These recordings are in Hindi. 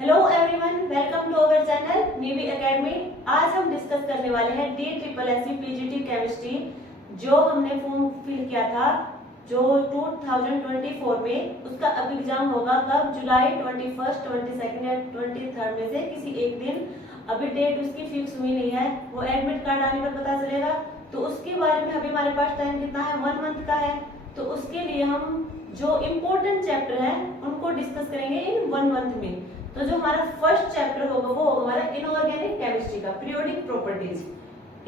Hello everyone, welcome to our channel Neevi academy. आज हम डिस्कस करने वाले हैं DSSC पीजीटी केमिस्ट्री जो हमने फॉर्म फिल किया था जो 2024 में। उसका अब एग्जाम होगा कब? जुलाई 21, 22 या 23 में से किसी एक दिन। अभी डेट उसकी फिक्स हुई नहीं है, वो एडमिट कार्ड आने पर पता चलेगा। तो उसके बारे में अभी हमारे पास टाइम कितना है? 1 मंथ का है। तो उसके लिए हम जो इम्पोर्टेंट चैप्टर है उनको डिस्कस करेंगे इन 1 मंथ में। तो जो हमारा फर्स्ट चैप्टर होगा वो होगा हमारा इनऑर्गेनिक केमिस्ट्री का पीरियोडिक प्रॉपर्टीज।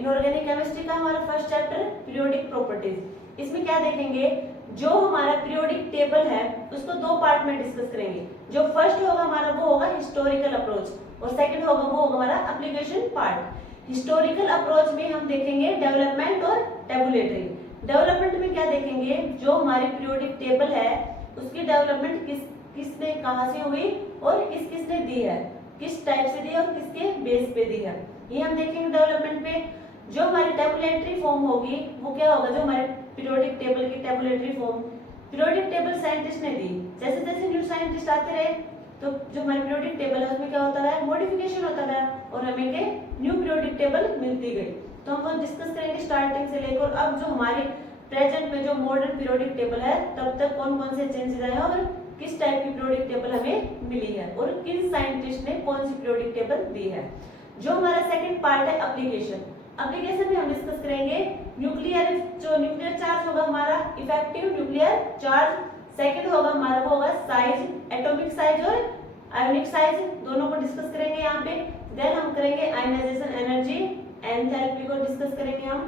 इनऑर्गेनिक केमिस्ट्री का हमारा फर्स्ट चैप्टर पीरियोडिक प्रॉपर्टीज। इसमें क्या देखेंगे? जो हमारा पीरियोडिक टेबल है उसको 2 पार्ट में डिस्कस करेंगे। जो फर्स्ट होगा हमारा वो होगा हिस्टोरिकल अप्रोच और सेकंड होगा वो होगा हमारा एप्लीकेशन पार्ट। हिस्टोरिकल अप्रोच में हम देखेंगे डेवलपमेंट और टेबुलेटरी। डेवलपमेंट में क्या देखेंगे? जो हमारी पीरियोडिक टेबल है उसकी डेवलपमेंट किसने कहां से हुई और किसने दी है, किस टाइप से दी है और किसके बेस पे दी है, ये हम देखेंगे डेवलपमेंट में। जो हमारी टेबुलेटरी फॉर्म होगी वो क्या होगा? जो हमारे पीरियोडिक टेबल की टेबुलेटरी फॉर्म, पीरियोडिक टेबल साइंटिस्ट ने दी। जैसे जैसे न्यू साइंटिस्ट आते रहे तो जो हमारी पीरियोडिक टेबल है उसमें क्या होता है? मॉडिफिकेशन होता है और हमें के न्यू पीरियोडिक टेबल मिलती गई। तो हम वो डिस्कस करेंगे स्टार्टिंग से लेकर अब जो हमारे प्रेजेंट में जो मॉडर्न पीरियोडिक टेबल है तब तक कौन कौन से चेंजेस आए और किस टाइप की पीरियोडिक टेबल हमें मिली है और किन साइंटिस्ट ने कौन सी पीरियोडिक टेबल दी है। जो हमारा सेकंड पार्ट है एप्लीकेशन। एप्लीकेशन में हम डिस्कस करेंगे न्यूक्लियर चार्ज होगा हमारा इफेक्टिव न्यूक्लियर चार्ज। सेकंड होगा हमारा वो होगा साइज, एटॉमिक साइज और आयोनिक साइज, दोनों को डिस्कस करेंगे यहाँ पे। देन हम करेंगे आयनाइजेशन एनर्जी, एंथैल्पी को डिस्कस करेंगे हम।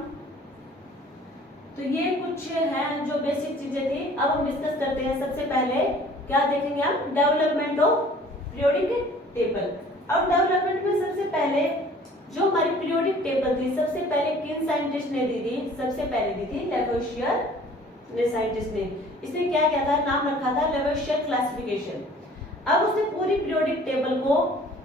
तो ये कुछ है जो बेसिक चीजें थी। अब हम डिस्कस करते हैं सबसे पहले क्या देखेंगे हम? Development of periodic table. अब डेवलपमेंट में सबसे पहले जो हमारी पीरियोडिक टेबल थी सबसे पहले किन साइंटिस्ट ने दी थी? सबसे पहले दी थी लेवोइशियर ने साइंटिस्ट ने। इसने क्या किया था? नाम रखा था लेवोइशियर क्लासिफिकेशन। अब उसने पूरी पीरियोडिक टेबल को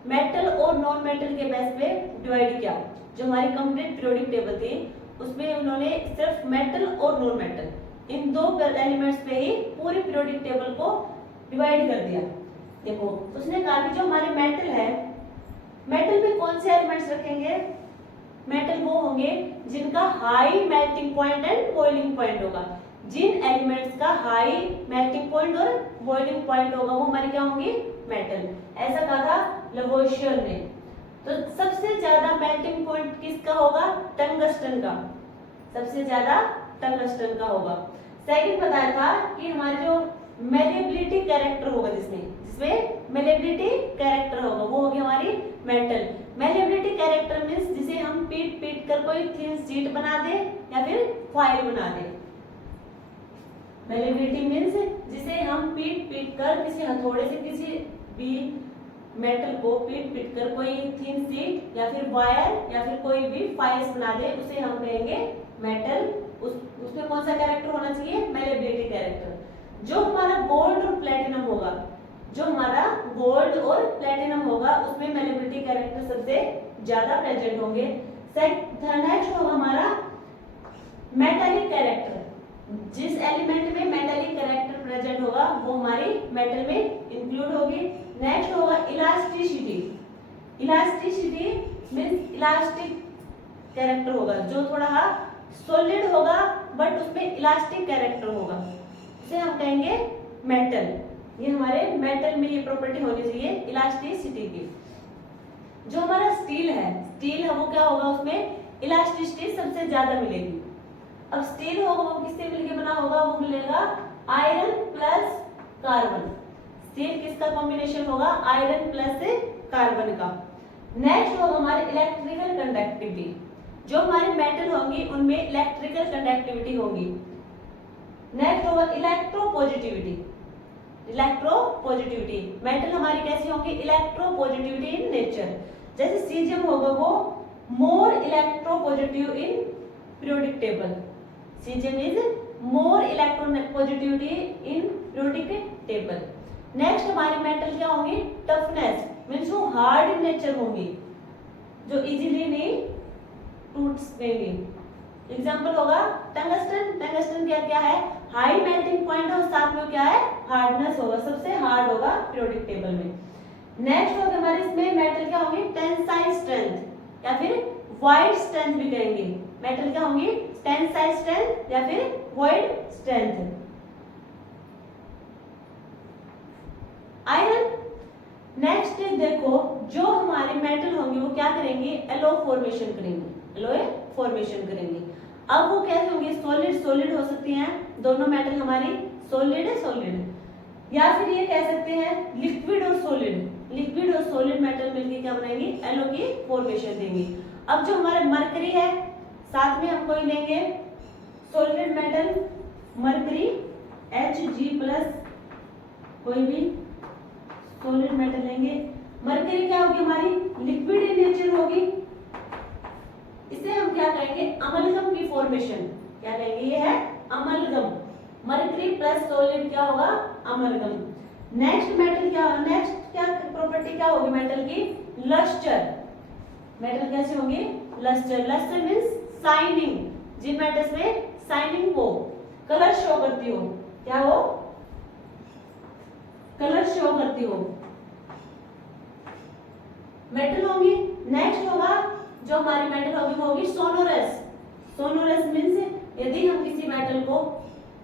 मेटल और नॉन मेटल के बेस पे डिवाइड किया। जो हमारी कंप्लीट पीरियोडिक टेबल थी उसमें उन्होंने सिर्फ मेटल और नॉन मेटल इन 2 एलिमेंट्स पे ही पूरी पीरियोडिक टेबल को डिवाइड कर दिया। देखो उसने कहा कि जो हमारे मेटल है, मेटल में कौन से एलिमेंट्स रखेंगे? मेटल वो होंगे जिनका high melting point and boiling point होगा। जिन एलिमेंट्स का हाई मेल्टिंग पॉइंट और बॉइलिंग पॉइंट होगा वो हमारी क्या होंगी? मेटल। ऐसा कहा था लेवोइशियर ने। तो सबसे ज्यादा मेल्टिंग पॉइंट किसका होगा? टंगस्टन का। सबसे ज्यादा टंगस्टन का होगा। सेकंड बताया था कि हमारे जो मेलेबिलिटी कैरेक्टर होगा जिसमें मेलेबिलिटी कैरेक्टर होगा वो होगी हमारी मेटल। मेलेबिलिटी कैरेक्टर मींस जिसे हम पीट कर कोई थिन शीट बना दे या फिर फाइल बना दे। मेलेबिलिटी मींस जिसे हम पीट कर किसी हथौड़े से किसी भी मेटल को पीट कर कोई थिन शीट या फिर वायर या फिर कोई भी फाइल्स बना दे उसे हम कहेंगे मेटल। उसमें कौन सा कैरेक्टर होना चाहिए? Malleability character. जो हमारा गोल्ड और प्लेटिनम होगा, जो हमारा गोल्ड और प्लेटिनम होगा उसमें मेलेबिलिटी कैरेक्टर सबसे ज्यादा प्रेजेंट होंगे। नेक्स्ट होगा हमारा मेटालिक कैरेक्टर। जिस एलिमेंट में मेटालिक कैरेक्टर प्रेजेंट होगा वो हमारी मेटल में इंक्लूड होगी। नेक्स्ट होगा elasticity. Elasticity means elastic character होगा, जो थोड़ा सॉलिड होगा बट उसमें इलास्टिक कैरेक्टर होगा, उसे हम कहेंगे मेटल। ये हमारे मेटल में ये प्रॉपर्टी होनी चाहिए इलास्टिसिटी की। जो हमारा स्टील है वो क्या होगा? उसमें इलास्टिसिटी सबसे ज्यादा मिलेगी। अब स्टील होगा वो किससे मिलके बना होगा? वो मिलेगा आयरन प्लस कार्बन। स्टील किसका कॉम्बिनेशन होगा? आयरन प्लस कार्बन का। नेक्स्ट होगा हमारे इलेक्ट्रिकल कंडक्टिविटी। जो हमारे मेटल होंगी उनमें इलेक्ट्रिकल कंडक्टिविटी होगी। नेक्स्ट होगा इलेक्ट्रोपॉजिटिविटी। इलेक्ट्रोपॉजिटिविटी मेटल हमारी कैसी होंगी? Electropositivity in nature. जैसे सीजियम होगा वो more electropositive in periodic table. Caesium is more electropositivity in periodic table. Next हमारी मेटल क्या होंगी? टफनेस मींस वो हार्ड इन नेचर होंगी, जो इजीली नहीं टूटेंगी। एग्जांपल होगा टंगस्टन। टंगस्टन क्या है? हाई मेल्टिंग पॉइंट और साथ में क्या है? हार्डनेस होगा, सबसे हार्ड होगा पीरियोडिक टेबल में। नेक्स्ट होगा हमारे इसमें मेटल क्या होंगे, टेंसाइल स्ट्रेंथ या फिर वॉइड स्ट्रेंथ भी कहेंगे। मेटल क्या होंगी, टेंसाइल स्ट्रेंथ या फिर वॉइड स्ट्रेंथ। आयरन, नेक्स्ट देखो जो हमारे मेटल होंगे वो क्या करेंगे, एलो फॉर्मेशन करेंगे, एलोए फॉर्मेशन करेंगे। अब वो कैसे होंगे, सॉलिड सॉलिड हो सकती हैं दोनों मेटल हमारी, सॉलिड सॉलिड, या फिर ये कह सकते हैं लिक्विड और सॉलिड, लिक्विड और सॉलिड मेटल मिलकर क्या बनाएंगे, एलो की फॉर्मेशन देंगे। अब जो हमारा मरकरी है साथ में हम कोई लेंगे सॉलिड मेटल मरकरी Hg+, कोई भी सॉलिड मेटल लेंगे। मरकरी क्या होगी हमारी, लिक्विड इन नेचर होगी। इसे हम क्या कहेंगे, अमलगम की फॉर्मेशन, क्या कहेंगे, ये है अमलगम। मरकरी प्लस सॉलिड क्या होगा, अमलगम। नेक्स्ट मेटल क्या, नेक्स्ट क्या प्रॉपर्टी क्या होगी मेटल की, लस्टर। मेटल कैसे होंगे, लस्टर। लस्टर मींस शाइनिंग, जिन मेटल्स में शाइनिंग हो, कलर शो करती हो, क्या हो, कलर शो करती हो, मेटल होंगी। नेक्स्ट होगा जो हमारी मेटल होगी वो होगी सोनोरस। सोनोरस मींस यदि हम किसी मेटल को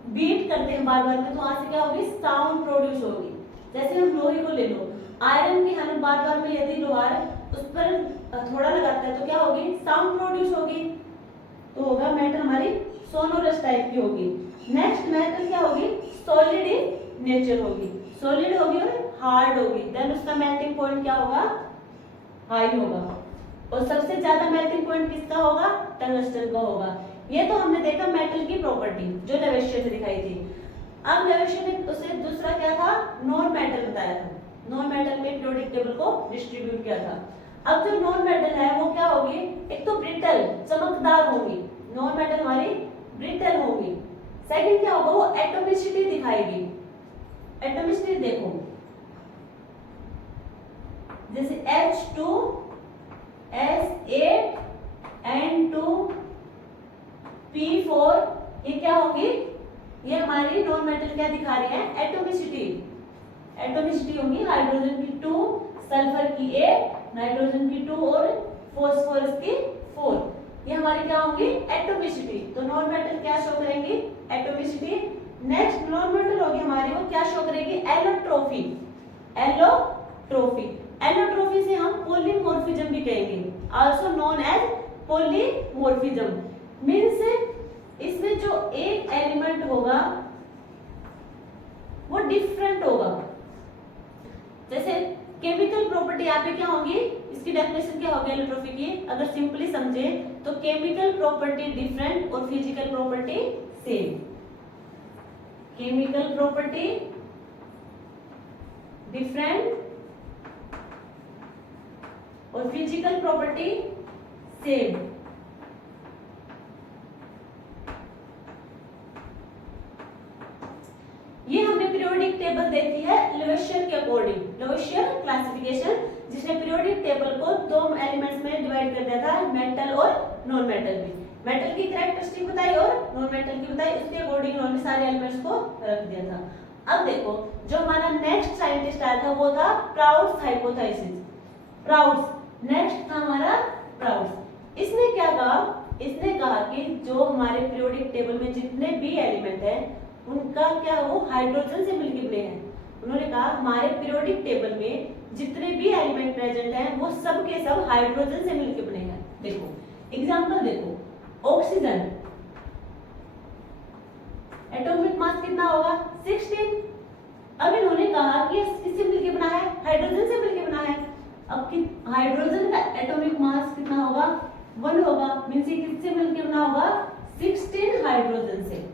बीट करते हैं बार बार में तो वहां से क्या होगी, साउंड प्रोड्यूस होगी। जैसे हम लोहे को ले लो, आयरन की हम बार बार में यदि लोहार उस पर थोड़ा लगाता है तो क्या होगी, साउंड प्रोड्यूस होगी, तो होगा मेटल हमारी सोनोरस टाइप की होगी। नेक्स्ट मेटल क्या होगी, सॉलिड इन नेचर होगी, सॉलिड होगी और हार्ड होगी, देन उसका मेल्टिंग पॉइंट क्या होगा, हाई होगा। और सबसे ज्यादा मेल्टिंग पॉइंट किसका होगा, टंगस्टन का होगा। ये तो हमने देखा मेटल की प्रॉपर्टी जो लेवेशियर से दिखाई थी। अब लेवेशियर ने उसे दूसरा क्या था, नॉन मेटल बताया था, नॉन मेटल में पीरियोडिक टेबल को डिस्ट्रीब्यूट किया था। अब जो नॉन मेटल है वो क्या होगी, एक तो ब्रिटल चमकदार होगी, नॉन मेटल हमारी ब्रिटल होगी। सेकंड क्या होगा, वो एटॉमिसिटी दिखाएगी। एटॉमिसिटी देखो जैसे H2 S8 N2 P4, ये क्या होगी, ये हमारी नॉन मेटल क्या दिखा रहे हैं, एटॉमिसिटी। एटॉमिसिटी होगी हाइड्रोजन की 2, सल्फर की 8, नाइट्रोजन की 2 और फास्फोरस की 4, ये हमारी क्या होगी, एटॉमिसिटी। तो नॉन मेटल क्या शो करेंगी, एटॉमिसिटी। नेक्स्ट नॉन मेटल होगी हमारी, वो क्या शो करेगी, एलोट्रोफी। एलोट्रोफी, एलोट्रोफी से हम पॉलीमॉर्फिज्म भी कहेंगे, also known as polymorphism. Means इसमें जो एक एलिमेंट होगा वो डिफरेंट होगा। जैसे केमिकल प्रॉपर्टी यहाँ पे क्या होगी, इसकी डेफिनेशन क्या होगी एलोट्रोफी की, अगर सिंपली समझे तो केमिकल प्रॉपर्टी डिफरेंट और physical property same. Chemical property different और फिजिकल प्रॉपर्टी सेम। ये हमने पीरियोडिक टेबल देखी है लेवेशियर के अकॉर्डिंग, लेवेशियर क्लासिफिकेशन, जिसने पीरियोडिक टेबल को दो एलिमेंट्स में डिवाइड कर दिया था, मेटल और नॉन मेटल भी। मेटल की कैरेक्टरिस्टिक बताई और नॉन मेटल की बताई, उसके अकॉर्डिंग उन्होंने सारे एलिमेंट्स को रख दिया था। अब देखो जो हमारा नेक्स्ट साइंटिस्ट आया था वो था प्राउड्स हाइपोथेसिस। प्राउड्स नेक्स्ट था हमारा प्राउड्स। इसने क्या कहा, इसने कहा कि जो हमारे पीरियोडिक टेबल में जितने भी एलिमेंट है उनका क्या वो हाइड्रोजन से मिलकर बने हैं। उन्होंने कहा हमारे पीरियोडिक टेबल में जितने भी एलिमेंट प्रेजेंट हैं वो सब के सब हाइड्रोजन से मिलकर बने हैं। देखो एग्जांपल देखो, ऑक्सीजन एटॉमिक मास कितना होगा 16। अब इन्होंने कहा कि किससे मिलकर बना है, हाइड्रोजन से मिलकर बना है। अब कि हाइड्रोजन का एटॉमिक मास कितना होगा 1 होगा, मींस ये किससे मिलकर बना होगा 16 हाइड्रोजन से।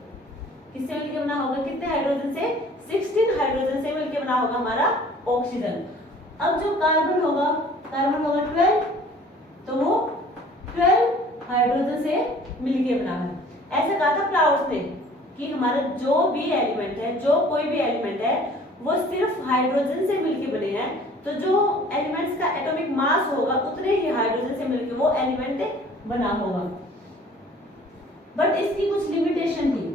किससे मिलकर बना होगा, कितने हाइड्रोजन से 16 हाइड्रोजन से मिलकर बना होगा हमारा ऑक्सीजन। अब जो कार्बन होगा 12, तो वो 12 हाइड्रोजन से मिलकर बना है। ऐसा कहा था प्राउड्स ने कि हमारा जो भी एलिमेंट है, जो कोई भी एलिमेंट है वो सिर्फ हाइड्रोजन से मिलकर बने हैं। तो जो एलिमेंट्स का एटॉमिक मास होगा उतने ही हाइड्रोजन से मिलकर वो एलिमेंट बना होगा। बट इसकी कुछ लिमिटेशन थी।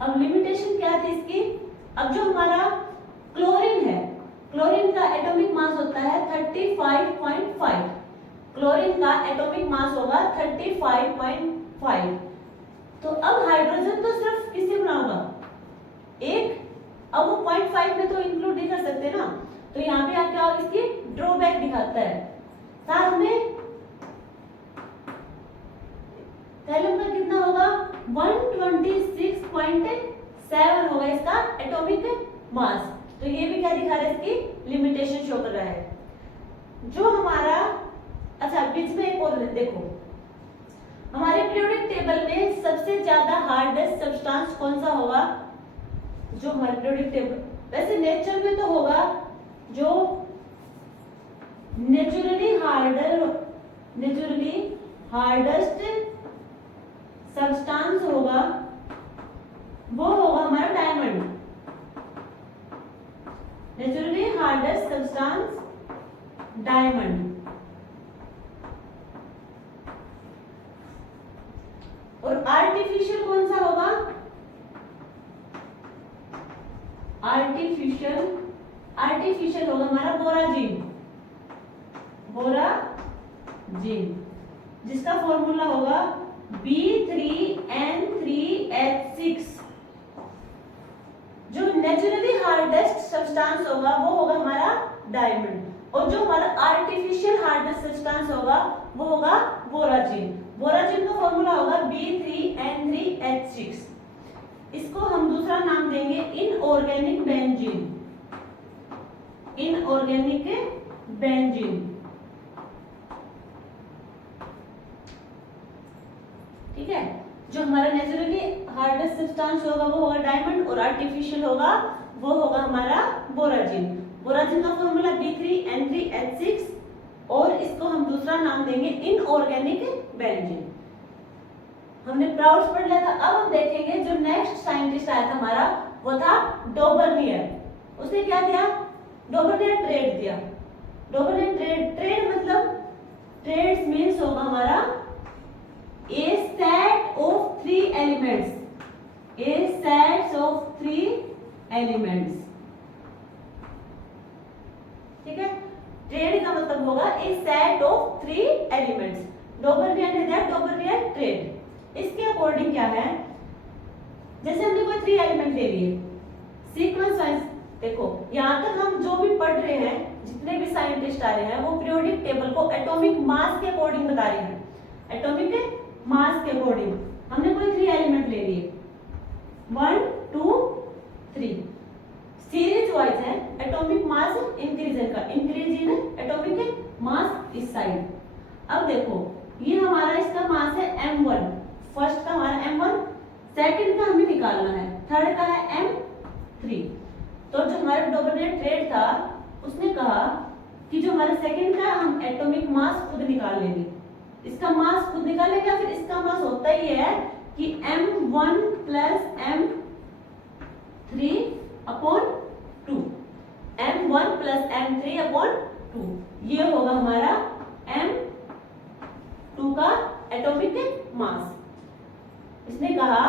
अब लिमिटेशन क्या थी इसकी, अब जो हमारा क्लोरीन है, क्लोरीन का एटॉमिक मास होता है 35.5। क्लोरीन का एटॉमिक मास होगा 35.5। तो अब हाइड्रोजन तो सिर्फ किससे बना होगा, एक, अब वो 0.5 में तो इंक्लूड नहीं कर सकते ना, तो यहाँ पे आप क्या होगा, इसकी ड्रॉबैक दिखाता है। साथ में हेलियम का कितना होगा, 126.7 होगा इसका एटॉमिक मास। तो ये भी क्या दिखा रहा है, इसकी लिमिटेशन शो कर रहा है। जो हमारा, अच्छा बीच में एक और देखो, हमारे पीरियोडिक टेबल में सबसे ज्यादा हार्डेस्ट सब्सटेंस कौन सा होगा, जो हमारे पीरियोडिक टेबल, वैसे नेचर में तो होगा जो नेचुरली हार्डेस्ट सब्सटेंस होगा वो होगा हमारा diamond. Naturally hardest substance diamond. और आर्टिफिशियल कौन सा होगा, आर्टिफिशियल होगा हमारा बोराजिन, जिसका फॉर्मूला होगा B3N3H6। जो नेचुरली हार्डेस्ट सब्सटेंस होगा वो होगा हमारा डायमंड, और जो हमारा आर्टिफिशियल हार्डेस्ट सब्सटेंस होगा वो होगा बोराजिन। बोराजिन का फॉर्मूला होगा B3N3H6। इसको हम दूसरा नाम देंगे इनऑर्गेनिक बेंजीन। ठीक है, जो हमारा नेचुरली हार्डेस्ट सब्सटेंस होगा वो होगा डायमंड, और आर्टिफिशियल होगा वो होगा हमारा बोराजिन। बोराजिन का फॉर्मूला B3N3H6, और इसको हम दूसरा नाम देंगे इनऑर्गेनिक बेंजीन। हमने प्राउड्स पढ़ लिया था। अब हम देखेंगे जो नेक्स्ट साइंटिस्ट आया था हमारा, वो था डोबर्नियर। उसने क्या किया, डोबर्नियर ट्रेड दिया। डोबर्नियर ट्रेड मतलब, ट्रेड्स मींस होगा हमारा a set of 3 elements, a set of 3 elements। ठीक है, ट्रेड का मतलब होगा a set of 3 elements। डोबर्नियर ने दिया डोबर्नियर ट्रेड। इसके अकॉर्डिंग क्या है, जैसे हमने कोई 3 एलिमेंट ले लिए, सीक्वेंस वाइज देखो, यहाँ तक हम जो भी पढ़ रहे हैं, जितने भी साइंटिस्ट आ रहे हैं, वो पीरियोडिक टेबल को एटॉमिक मास के अकॉर्डिंग बता रहे हैं। एटॉमिक मास के अकॉर्डिंग हमने कोई 3 एलिमेंट ले लिए, 1 2 3, सीरीज वाइज है। Atomic mass increase in atomic mass इस साइड। अब देखो, ये हमारा इसका मास है m1, फर्स्ट का हमारा m1, सेकंड का हमें निकालना है, थर्ड का है m3। तो जो हमारा डोबर्नियर ट्रेड था, उसने कहा कि जो हमारा सेकंड का, हम एटॉमिक मास खुद निकाल लेंगे। इसका मास खुद निकालेंगे, फिर इसका मास होता ही है कि m1 plus m3 upon 2, m1 plus m3 upon 2, ये होगा हमारा m2 का एटॉमिक मास। इसने कहा,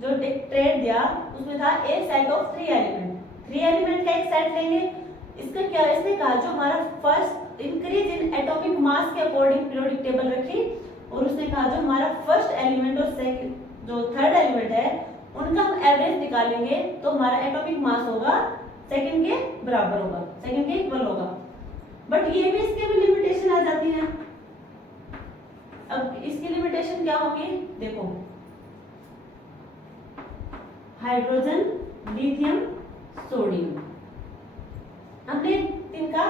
जो ट्रेड दिया उसमें था ए सेट ऑफ 3 एलिमेंट, 3 एलिमेंट का एक सेट लेंगे। इसका क्या, इसने कहा जो हमारा first increase in atomic mass के अकॉर्डिंग पीरियोडिक टेबल रखी, और उसने कहा जो हमारा फर्स्ट एलिमेंट और सेकंड जो थर्ड एलिमेंट है, उनका हम एवरेज निकालेंगे तो हमारा एटॉमिक मास होगा सेकंड के बराबर होगा, सेकंड के इक्वल होगा। बट ये भी, इसके भी लिमिटेशन आ जाती है। अब इसकी लिमिटेशन क्या होगी, देखो, हाइड्रोजन, लिथियम, सोडियम, हमने 3 का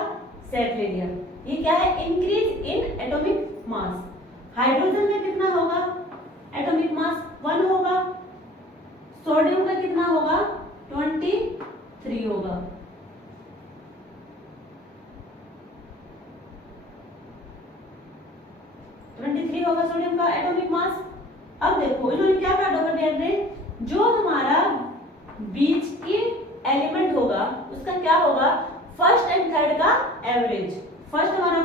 सेट ले लिया। ये क्या है, increase in atomic mass. Hydrogen का कितना होगा, एटॉमिक मास 1 होगा। सोडियम का कितना होगा, 23 होगा। सोडियम का एटॉमिक मास। अब देखो, इन्होंने क्या कहा डोबर्नियर ने, जो हमारा बीच की एलिमेंट होगा उसका क्या होगा, फर्स्ट एंड थर्ड का एवरेज। फर्स्ट हमारा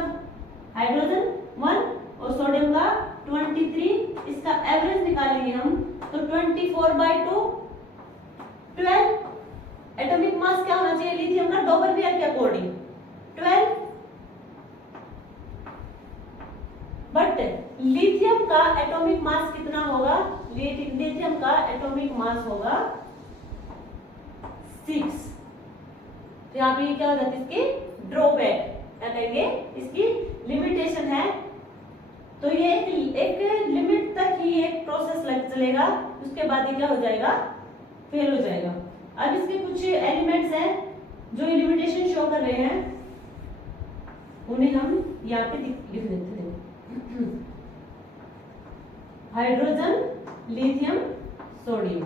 हाइड्रोजन 1 और सोडियम का 23, इसका एवरेज निकालेंगे हम, तो 24/2 12 एटॉमिक मास क्या होना चाहिए लिथियम का डोबरनियर के अकॉर्डिंग 12, बट लिथियम का एटॉमिक मास कितना होगा? लिथियम का एटॉमिक मास होगा 6। तो यहाँ पे क्या हो जाती है इसकी ड्रॉबैक, क्या कहेंगे इसकी लिमिटेशन है। तो ये एक लिमिट तक ही एक प्रोसेस चलेगा, उसके बाद ये क्या हो जाएगा? फेल हो जाएगा। अब इसके कुछ एलिमेंट्स हैं जो लिमिटेशन शो कर रहे हैं, उन्हें हम यहाँ पे लिख देते हैं। Hydrogen, lithium, sodium.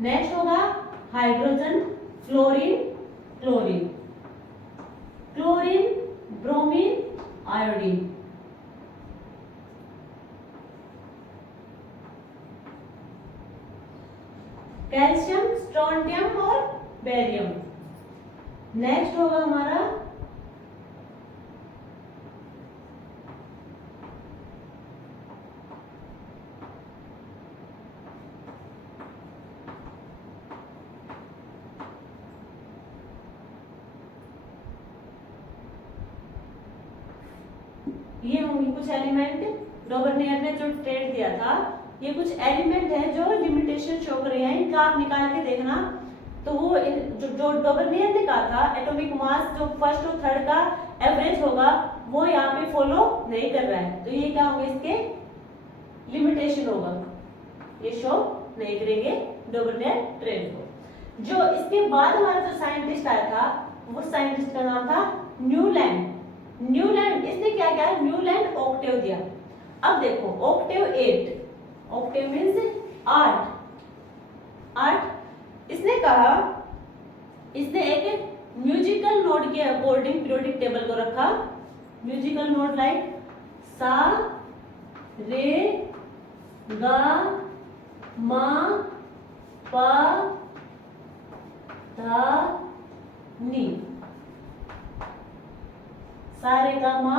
नेक्स्ट होगा hydrogen, fluorine, chlorine, chlorine, bromine, iodine. Calcium, strontium और बेरियम। नेक्स्ट होगा हमारा ये होंगे कुछ एलिमेंट। डोबरनियर ने जो ट्रेड दिया था, ये कुछ एलिमेंट है जो लिमिटेशन शो कर रहे हैं, इनका आप निकाल के देखना। तो वो जो डोबरनियर ने कहा था एटॉमिक मास जो फर्स्ट और थर्ड का एवरेज होगा वो यहाँ पे फॉलो नहीं कर रहा है, तो ये क्या होंगे इसके लिमिटेशन होगा, ये शो नहीं करेंगे डोबरनियर ट्रेड को। जो इसके बाद हमारा जो साइंटिस्ट आया था वो साइंटिस्ट का नाम था न्यूलैंड। न्यूलैंड इसने क्या किया? न्यूलैंड ऑक्टेव दिया। अब देखो ऑक्टेव 8, ऑक्टेव मींस 8। इसने कहा, इसने एक म्यूजिकल नोट के अकॉर्डिंग पीरियोडिक टेबल को रखा। म्यूजिकल नोट लाइक सा, रे, गा, मा, पा, धा, नी। सा, रे, गा, मा,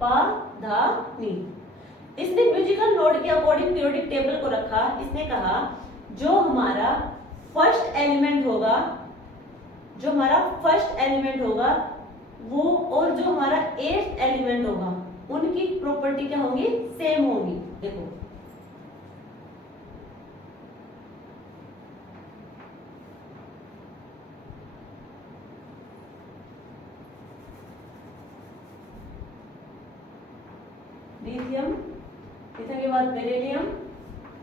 पा, धा, नी। इसने म्यूजिकल नोट के अकॉर्डिंग पीरियोडिक टेबल को रखा। इसने कहा जो हमारा फर्स्ट एलिमेंट होगा, जो हमारा फर्स्ट एलिमेंट होगा वो और जो हमारा 8th एलिमेंट होगा उनकी प्रॉपर्टी क्या होंगी? सेम होगी। देखो लिथियम, लिथियम के बाद beryllium,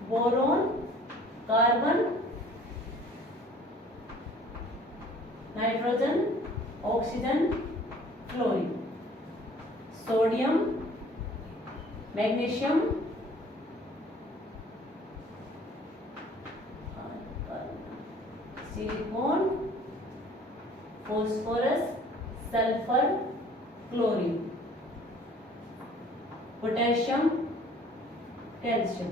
boron, carbon, nitrogen, oxygen, fluorine, sodium, magnesium, silicon, phosphorus, sulphur, chlorine, potassium, calcium.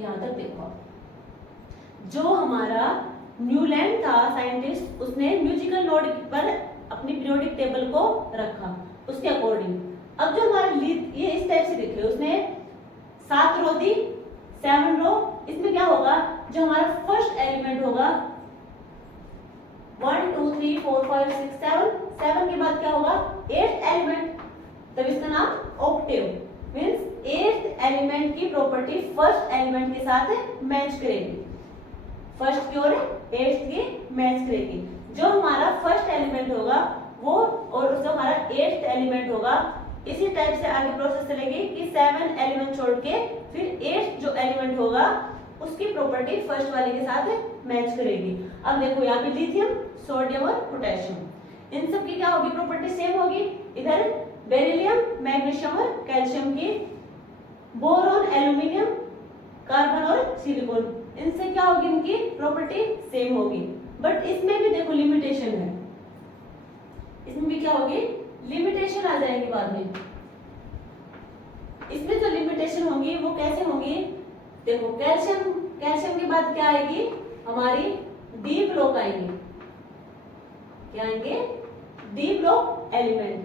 यहां तक देखो। जो हमारा न्यूलैंड था साइंटिस्ट, उसने म्यूजिकल नोट पर अपनी पीरियोडिक टेबल को रखा उसके अकॉर्डिंग। अब जो हमारे ये इस टाइप से देखे, उसने 7 रो दी, 7 रो। इसमें क्या होगा? जो हमारा फर्स्ट एलिमेंट होगा 1 2 3 4 5 6 7 के बाद क्या होगा? 8th एलिमेंट, तब इसका नाम ऑक्टेव। मींस 8th एलिमेंट की प्रॉपर्टी फर्स्ट एलिमेंट के साथ मैच करेगी, फर्स्ट की और 8th की मैच करेगी। जो हमारा फर्स्ट एलिमेंट होगा वो और जो हमारा 8th एलिमेंट होगा, इसी टाइप से आगे प्रोसेस चलेगी कि 7 एलिमेंट छोड़ के फिर 8th जो एलिमेंट होगा उसकी प्रॉपर्टी फर्स्ट वाले के साथ मैच करेगी। अब देखो यहाँ पे लिथियम, सोडियम और पोटेशियम, इन सब की क्या होगी? प्रॉपर्टी सेम होगी। इधर बेरिलियम, मैग्नीशियम और कैल्शियम की, बोरोन, एल्यूमिनियम, कार्बन और सिलिकॉन, इनसे क्या होगी? इनकी प्रॉपर्टी सेम होगी। बट इसमें भी देखो लिमिटेशन है, इसमें भी क्या होगी? लिमिटेशन आ जाएगी बाद में। इसमें जो लिमिटेशन होंगी वो कैसे होंगी? देखो कैल्शियम, कैल्शियम के बाद क्या आएगी? हमारी डी ब्लॉक आएंगे। क्या आएंगे? D block element.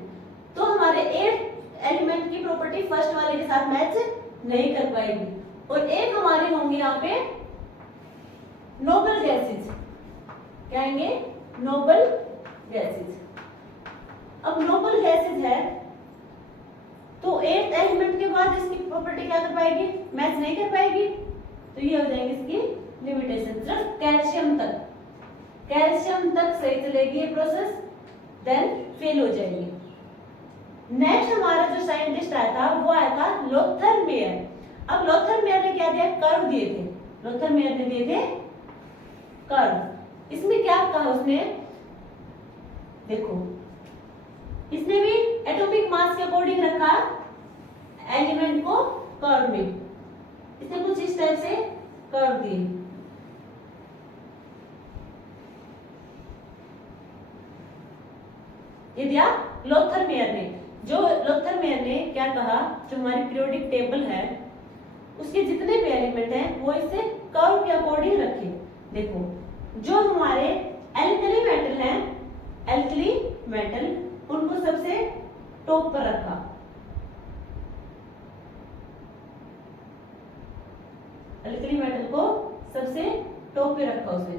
तो हमारे 8th एलिमेंट की प्रॉपर्टी फर्स्ट वाले के साथ मैच नहीं कर पाएगी। और एक हमारे होंगे यहाँ पे नोबल गैसेज, क्या आएंगे? Noble gases. अब नोबल गैसेज है तो 8th एलिमेंट के बाद इसकी प्रॉपर्टी क्या कर पाएगी? मैच नहीं कर पाएगी, तो ये हो जाएगी इसकी लिमिटेशन। सिर्फ कैल्शियम तक सही चलेगी ये प्रोसेस, देन फेल हो जाएगी। नेक्स्ट हमारा जो साइंटिस्ट आया था वो आया था लोथर मेयर। अब लोथर मेयर ने क्या दिया? कर्व दिए थे। लोथर मेयर ने दिए थे कर्व। इसमें क्या कहा उसने? देखो, इसने भी एटॉमिक मास के अकॉर्डिंग रखा एलिमेंट को कर्व में। इसने कुछ इस टाइप से कर्व दिए। ये दिया लोथर मेयर ने। जो लोथर मेयर ने क्या कहा, जो हमारी पीरियोडिक टेबल है उसके जितने भी एलिमेंट हैं वो इसे कर्व के अकॉर्डिंग रखे। देखो, जो हमारे एल्कली मेटल हैं, एल्कली मेटल, उनको सबसे टॉप पर रखा। एल्कली मेटल को सबसे टॉप पे रखा उसने।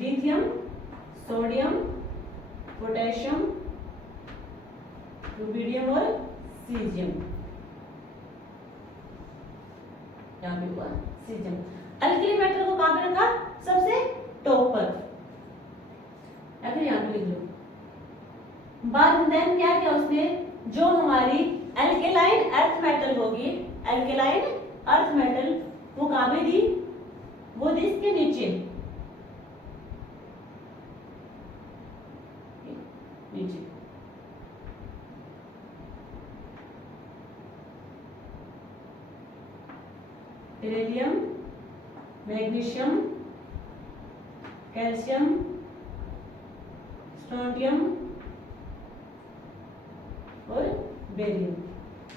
लिथियम, सोडियम, पोटेशियम, रुबिडियम और सीजियम। यहाँ पे हुआ सीजियम। एल्कली मेटल को कहां पे रखा? सबसे टॉप पर, या फिर यहाँ पे लिख लो। बाद में क्या किया उसने? जो हमारी एल्केलाइन अर्थ मेटल होगी, एल्केलाइन अर्थ मेटल, वो कहां पे दी? वो दी इसके नीचे, नीचे। बेरिलियम, मैग्नीशियम, कैल्शियम, स्ट्रोंटियम और बेरियम।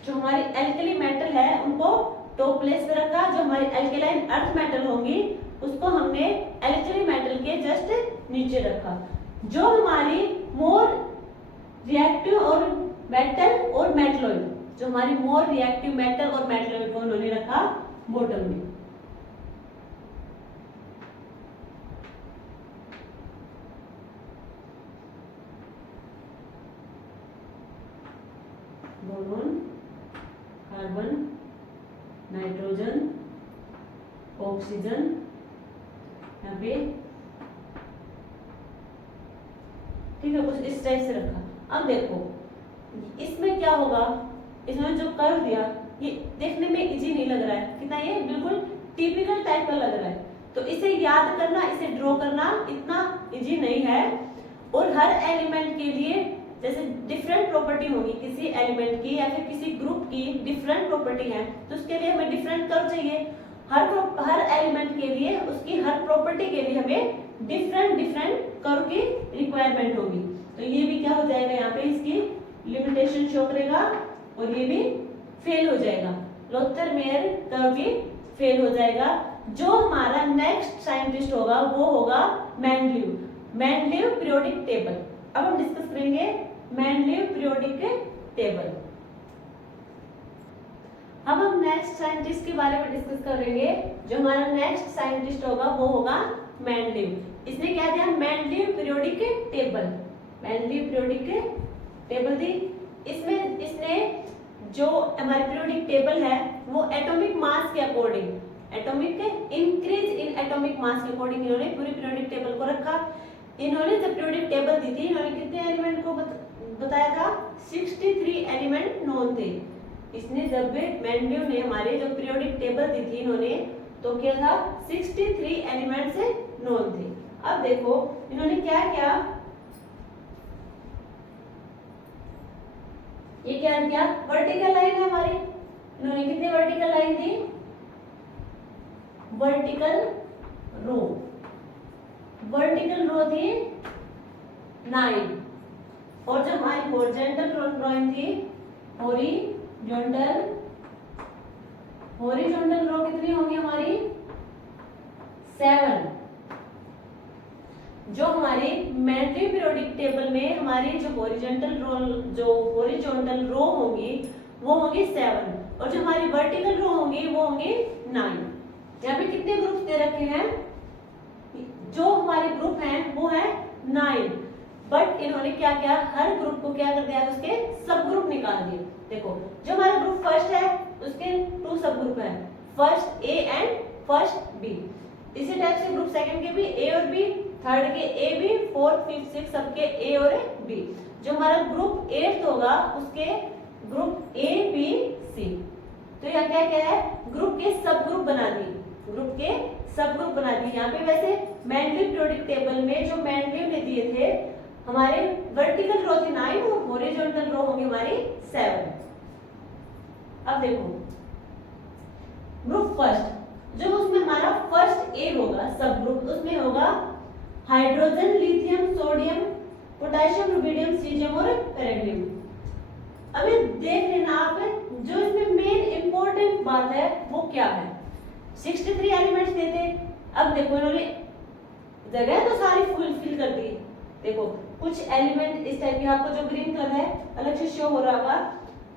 जो हमारी एल्कली मेटल है उनको टॉप प्लेस पे रखा। जो हमारी एल्केलाइन अर्थ मेटल होंगी उसको हमने एल्कली मेटल के जस्ट नीचे रखा। जो हमारी मोर रिएक्टिव और मेटल और मेटलॉइड, जो हमारी मोर रिएक्टिव मेटल और मेटलॉइड को उन्होंने रखा बॉटम में। बोरोन, कार्बन, नाइट्रोजन, ऑक्सीजन, यहाँ पे ठीक है, कुछ इस टाइप से रखा। अब देखो इसमें क्या होगा, इसमें जो कर्व दिया ये देखने में इजी नहीं लग रहा है, कितना ये बिल्कुल टिपिकल टाइप का लग रहा है। तो इसे याद करना, इसे ड्रॉ करना इतना इजी नहीं है। और हर एलिमेंट के लिए जैसे डिफरेंट प्रॉपर्टी होगी, किसी एलिमेंट की या फिर किसी ग्रुप की डिफरेंट प्रॉपर्टी है, तो उसके लिए हमें डिफरेंट कर्व चाहिए। हर एलिमेंट के लिए, उसकी हर प्रॉपर्टी के लिए हमें डिफरेंट कर्व की रिक्वायरमेंट होगी। तो ये भी क्या हो जाएगा, यहाँ पे इसकी लिमिटेशन शो करेगा और ये भी फेल हो जाएगा। लोथर मेयर कर्व भी फेल हो जाएगा। जो हमारा नेक्स्ट साइंटिस्ट होगा वो होगा मेंडलीव। Mendeleev periodic table. अब हम डिस्कस करेंगे मेंडलीव पीरियोडिक टेबल। अब हम नेक्स्ट साइंटिस्ट के बारे में डिस्कस करेंगे। जो हमारा नेक्स्ट साइंटिस्ट होगा वो होगा मेंडलीव। इसने क्या दिया? Mendeleev periodic table. Mendeleev periodic table दी। इसमें इसने जो हमारी पीरियोडिक टेबल है वो एटॉमिक मास के according, atomic increase in atomic mass के अकॉर्डिंग इन्होंने पूरी पीरियोडिक टेबल को रखा। इन्होंने जब पीरियोडिक टेबल दी थी, इन्होंने कितने एलिमेंट को बताया था? 63 एलिमेंट नोन थे। इसने जब मेंडलीव ने हमारे जो पीरियोडिक टेबल दी थी इन्होंने, तो क्या था? 63 एलिमेंट से नोन थे। अब देखो इन्होंने क्या किया, ये क्या किया? वर्टिकल लाइन है हमारी, इन्होंने कितनी वर्टिकल लाइन दी? वर्टिकल रो, वर्टिकल रो थी 9। और जो हमारी हॉरिजॉन्टल ड्राइंग थी, हॉरिजॉन्टल रो कितनी होंगी हमारी? 7। जो हमारी मेंडलीव पीरियोडिक टेबल में हमारी जो हॉरिजॉन्टल रो होंगी वो होंगी 7, और जो हमारी वर्टिकल रो होंगी वो होंगी 9। यहाँ पे कितने ग्रुप दे रखे हैं, जो हमारे ग्रुप हैं वो है 9, बट इन्होंने क्या किया, हर ग्रुप को क्या कर दिया, उसके सब ग्रुप निकाल दिए। देखो जो हमारा ग्रुप फर्स्ट है उसके 2 सब ग्रुप है, first A and first B. इसी टाइप से ग्रुप सेकंड के भी ए और बी, थर्ड के A B, fourth fifth six सबके ए और बी। जो हमारा ग्रुप 8 होगा उसके ग्रुप ए बी सी। तो यहाँ क्या क्या है, ग्रुप के सब ग्रुप बना दिए, ग्रुप के सब ग्रुप बना दिए। यहाँ पे वैसे मैंडलिव पीरियोडिक टेबल में जो मैंडलिव ने दिए थे हमारे वर्टिकल रो थे 9 और हॉरिजॉन्टल रो होंगे हमारी 7। अब देखो ग्रुप फर्स्ट, जो उसमें हमारा फर्स्ट ए होगा सब ग्रुप, उसमें होगा hydrogen, lithium, sodium, potassium, rubidium, caesium और पेरिडियम। अभी देख लेना आप, जो इसमें मेन इंपॉर्टेंट बात है वो क्या है, 63 एलिमेंट्स देते। अब देखो इन्होंने जगह तो सारी फुलफिल कर दी। देखो कुछ एलिमेंट इस टाइप के, आपको जो ग्रीन कलर है अलग से शो हो रहा होगा,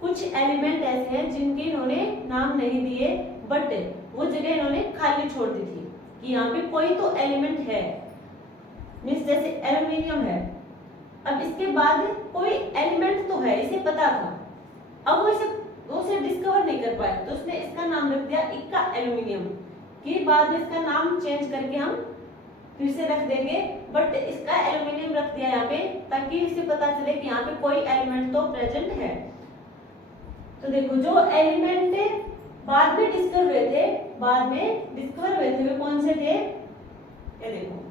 कुछ एलिमेंट ऐसे हैं जिनके इन्होंने नाम नहीं दिए, बट वो जगह इन्होंने खाली छोड़ दी थी कि यहाँ पे कोई तो एलिमेंट है, मींस जैसे एल्युमिनियम है। अब इसके बाद कोई एलिमेंट तो है, इसे पता था, अब वो उसे डिस्कवर नहीं कर पाए, तो उसने इसका नाम रख दिया इक्का एल्युमिनियम। कि बाद में इसका नाम चेंज करके हम फिर से रख देंगे, बट इसका एल्युमिनियम रख दिया यहाँ पे ताकि इसे पता चले कि यहाँ पे कोई एलिमेंट तो प्रेजेंट है। तो देखो जो एलिमेंट बाद में डिस्कवर हुए थे, बाद में डिस्कवर हुए थे वे कौन से थे, ये देखो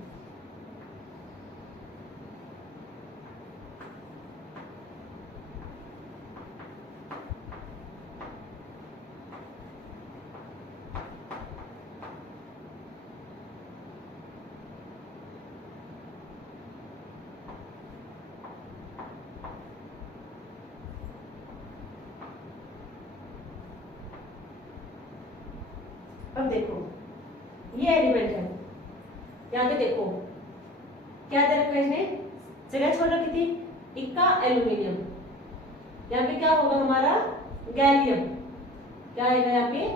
अब देखो ये एलिमेंट है, यहाँ पे देखो क्या दे रखा है इसने, जगह छोड़ रखी थी इक्का एल्युमिनियम। यहाँ पे क्या होगा हमारा गैलियम, क्या आएगा यहाँ पे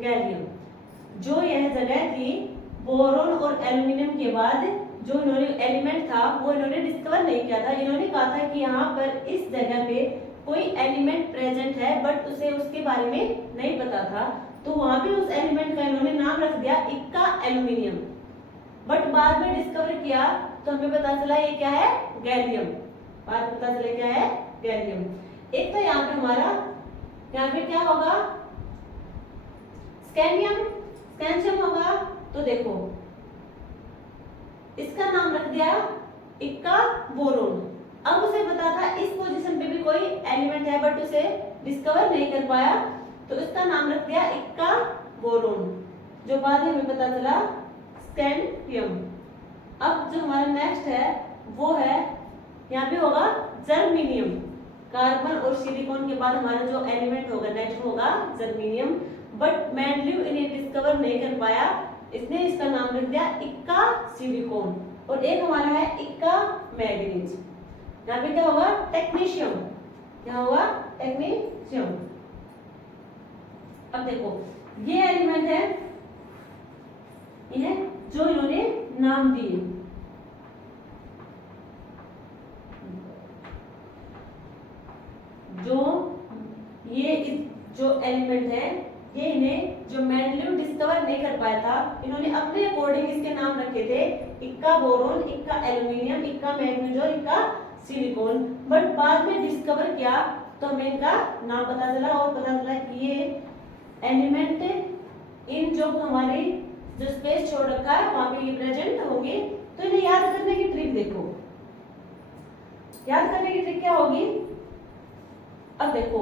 गैलियम। जो यह जगह थी बोरोन और एल्युमिनियम के बाद जो इन्होंने एलिमेंट था वो इन्होंने डिस्कवर नहीं किया था। इन्होंने कहा था कि यहाँ पर इस जगह पे कोई एलिमेंट प्रेजेंट है, बट उसे उसके बारे में नहीं पता था, तो वहां पे उस एलिमेंट का इन्होंने नाम रख दिया इक्का एल्युमिनियम। बट बाद में डिस्कवर किया तो हमें पता चला ये क्या है, गैलियम। बाद में पता चला क्या है, गैलियम। एक तो यहाँ पे हमारा, यहाँ पे क्या होगा, स्कैंडियम, स्कैंशियम होगा। तो देखो इसका नाम रख दिया इक्का बोरोन। अब उसे पता था इस पोजीशन पे भी कोई एलिमेंट है, बट उसे डिस्कवर नहीं कर पाया, तो इसका नाम रख दिया इक्का बोरोन, जो बाद में हमें पता चला स्कैंडियम। अब जो हमारा नेक्स्ट है वो है, यहाँ पे होगा जर्मेनियम। कार्बन और सिलिकॉन के बाद हमारा जो एलिमेंट होगा नेक्स्ट होगा जर्मेनियम, बट मैंडलिव इन्हें डिस्कवर नहीं कर पाया, इसने इसका नाम रख दिया इक्का सिलिकॉन। और एक हमारा है इक्का मैग्नीज। यहाँ पे क्या होगा, टेक्नीशियम, यहाँ होगा टेक्नीशियम। अब देखो ये एलिमेंट है, ये जो इन्होंने नाम दिए, जो एलिमेंट है ये इन्हें जो मैंडलिव डिस्कवर नहीं कर पाया था, इन्होंने अपने अकॉर्डिंग इसके नाम रखे थे इक्का बोरोन, इक्का एल्युमिनियम, इक्का मैग्नीज और इक्का सिलिकॉन। बट बाद में डिस्कवर किया तो हमें इनका नाम पता चला, और पता चला कि ये एलिमेंट इन जो हमारी जो स्पेस छोड़ रखा है वहां पे ये प्रेजेंट होंगे। तो इन्हें याद करने की ट्रिक देखो, याद करने की ट्रिक क्या होगी। अब देखो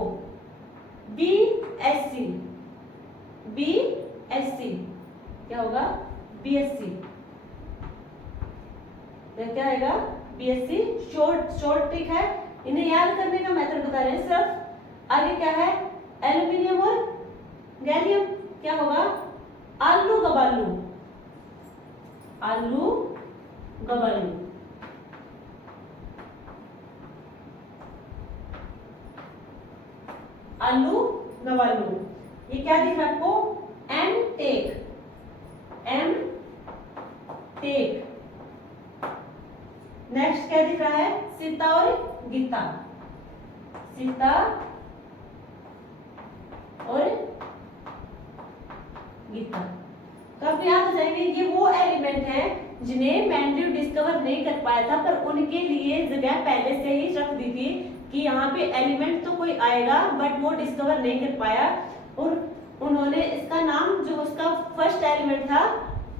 BSc, BSc क्या होगा, BSc क्या आएगा, BSc शॉर्ट ट्रिक है। इन्हें याद करने का मेथड बता रहे हैं सिर्फ। आगे क्या है, एल्युमिनियम और गैलियम, क्या होगा, आलू गबालू, आलू गबालू। आलू गबालू, ये क्या दिख रहा है आपको, टेक। नेक्स्ट क्या दिख रहा है, सीता और गीता, सीता और गीता। तो आप याद हो जाएंगे ये वो एलिमेंट हैं जिन्हें मेंडलीव डिस्कवर नहीं कर पाया था, पर उनके लिए जगह पहले से ही रख दी थी कि यहाँ पे एलिमेंट तो कोई आएगा बट वो डिस्कवर नहीं कर पाया, और उन्होंने इसका नाम जो उसका फर्स्ट एलिमेंट था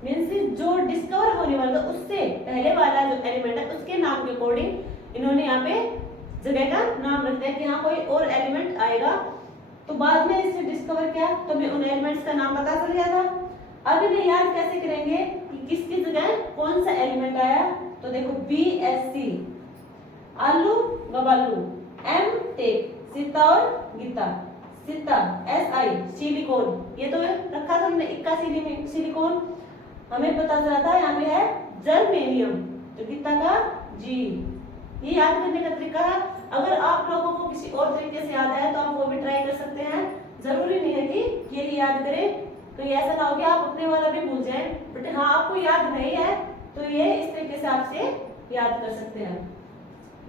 मीन्स जो डिस्कवर होने वाला था उससे पहले वाला जो एलिमेंट है उसके नाम के अकॉर्डिंग इन्होंने यहाँ पे जगह का नाम रखते हैं कि हाँ कोई और एलिमेंट आएगा। तो बाद में इससे डिस्कवर किया तो हमें उन एलिमेंट्स का नाम पता चल गया था। अब इन्हें याद कैसे करेंगे कि किसकी जगह कौन सा एलिमेंट आया, तो देखो BSC आलू व बालू, M टेक सीता और गीता, सीता SI सिलिकॉन, ये तो रखा था हमने इक्का सिलिकॉन, हमें पता चला था यहाँ पे है जर्मेनियम, तो गीता का G। ये याद करने का तरीका है, अगर आप लोगों को किसी और तरीके से याद है तो आप वो भी ट्राई कर सकते हैं, जरूरी नहीं है कि ये याद करें, तो ये ऐसा ना हो कि आप अपने वाला भी भूल जाएं, बट हाँ आपको याद नहीं है तो ये इस तरीके से आपसे याद कर सकते हैं।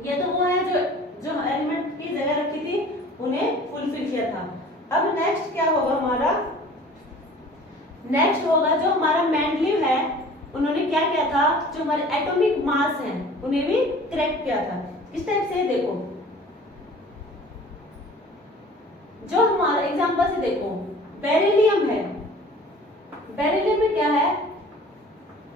ये तो वो है जो एलिमेंट की जगह रखी थी उन्हें फुलफिल किया था। अब नेक्स्ट क्या होगा हमारा, नेक्स्ट होगा जो हमारा मेंडलीव है, उन्होंने क्या किया था, जो हमारे एटॉमिक मास हैं उन्हें भी करेक्ट किया था। इस टाइप से देखो, जो हमारा एग्जांपल से देखो बेरिलियम है, बेरिलियम में क्या है,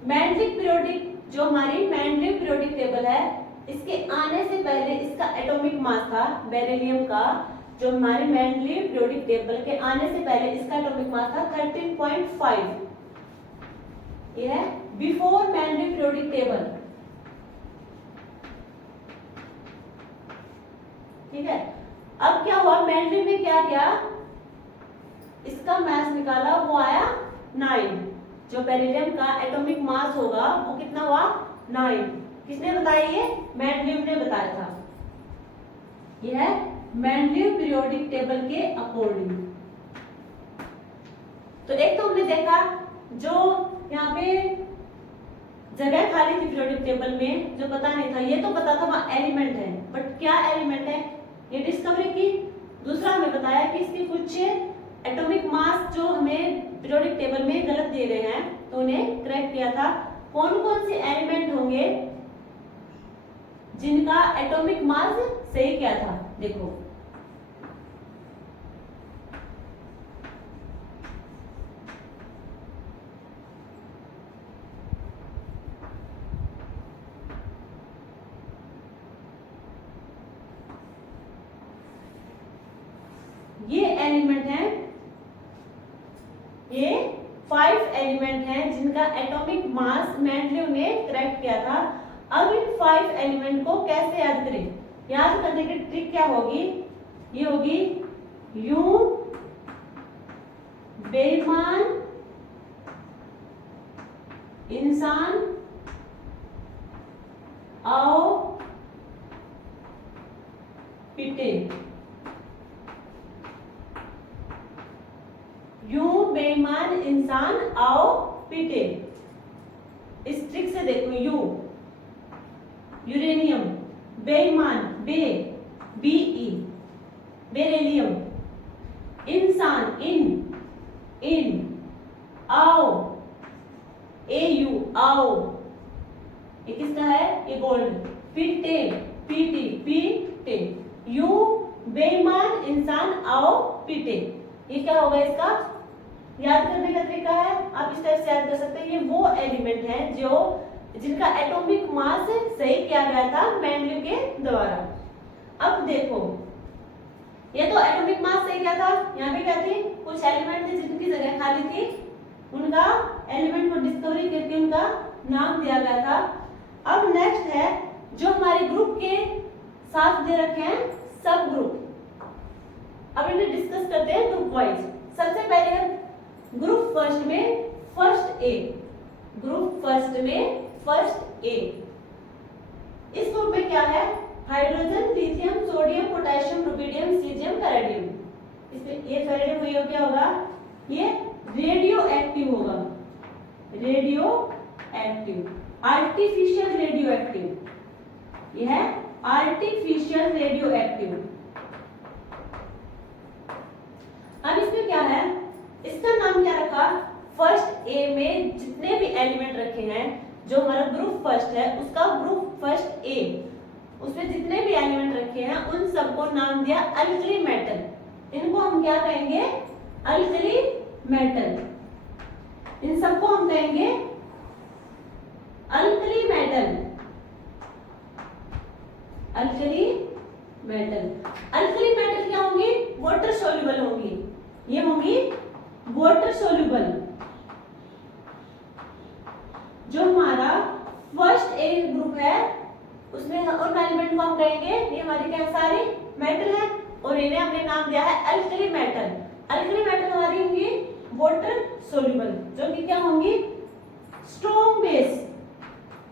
मेंडलीव पीरियोडिक, जो हमारी मेंडलीव पीरियोडिक टेबल है इसके आने से पहले इसका एटॉमिक मास था बेरिलियम का, जो हमारी मेंडलीव पीरियोडिक टेबल के आने से पहले इसका एटॉमिक मास था 13.5, ये है बिफोर मेंडलीव पीरियोडिक टेबल, ठीक है। अब क्या हुआ, मेंडलीव ने क्या किया, इसका मास निकाला, वो आया 9, जो बेरिलियम का एटॉमिक मास होगा वो कितना हुआ 9, किसने बताया, ये मेंडलीव ने बताया था, ये है मेंडलीव पीरियोडिक टेबल के अकॉर्डिंग। तो एक तो हमने देखा जो यहाँ पे जगह खाली थी पीरियोडिक टेबल में, जो पता नहीं था, ये तो पता था वहां एलिमेंट है, बट क्या एलिमेंट है ये डिस्कवरी की। दूसरा हमें बताया कि इसके कुछ एटॉमिक मास जो हमें पीरियोडिक टेबल में गलत दिए गए हैं तो उन्हें करेक्ट किया था। कौन कौन से एलिमेंट होंगे जिनका एटॉमिक मास सही क्या था, देखो ये एलिमेंट है, ये 5 एलिमेंट हैं जिनका एटॉमिक मास मेंडलीव ने करेक्ट किया था। अब इन 5 एलिमेंट को कैसे याद करें, याद करने की ट्रिक क्या होगी, ये होगी यूं बेईमान इंसान आओ पिटे, यूं बेईमान इंसान आओ पीटे। इस ट्रिक से देखो, यू यूरेनियम, बेईमान BE बेरिलियम, इंसान इन आओ AU आओ, ये किसका है, ये गोल्ड, पीटे पीटे, यू बेईमान इंसान आओ पीटे, ये क्या होगा, इसका याद करने का तरीका है, आप इस टाइप से याद कर सकते हैं। ये वो एलिमेंट है जो जिनका एटॉमिक मास सही किया गया था मेंडलीव के द्वारा। अब देखो, ये तो एटॉमिक मास सही क्या था, यहाँ पे क्या थी, कुछ एलिमेंट थे जिनकी जगह खाली थी, उनका एलिमेंट को डिस्कवरी करके उनका नाम दिया गया था। अब नेक्स्ट है जो हमारे ग्रुप के साथ दे रखे हैं सब ग्रुप, अब इन्हें डिस्कस करते हैं ग्रुप वाइज। सबसे पहले ग्रुप फर्स्ट में फर्स्ट ए, ग्रुप फर्स्ट में फर्स्ट ए, इस ग्रुप में क्या है, hydrogen, lithium, sodium, potassium, rubidium, caesium, पैरेडियम। इसमें ये पैरेडियम ये क्या होगा, ये रेडियो एक्टिव होगा, radioactive, artificial radioactive, ये है आर्टिफिशियल रेडियो एक्टिव। अब इसमें क्या है, इसका नाम क्या रखा, फर्स्ट ए में जितने भी एलिमेंट रखे हैं, जो हमारा ग्रुप फर्स्ट है उसका ग्रुप फर्स्ट ए, उसमें जितने भी एलिमेंट रखे हैं उन सबको नाम दिया अल्कली मेटल। इनको हम क्या कहेंगे, अल्कली मेटल। इन सबको हम कहेंगे alkali metal, alkali metal. Alkali metal क्या होंगी, वाटर सोल्यूबल होंगी, ये होंगी वाटर सोल्यूबल। जो हमारा फर्स्ट ए ग्रुप है उसमें उन एलिमेंट को हम कहेंगे ये हमारी क्या सारी मेटल है, और इन्हें हमने नाम दिया है अल्कली मेटल। अल्कली मेटल हमारी होंगी वाटर सोल्यूबल, जो कि क्या होंगी, स्ट्रॉन्ग बेस,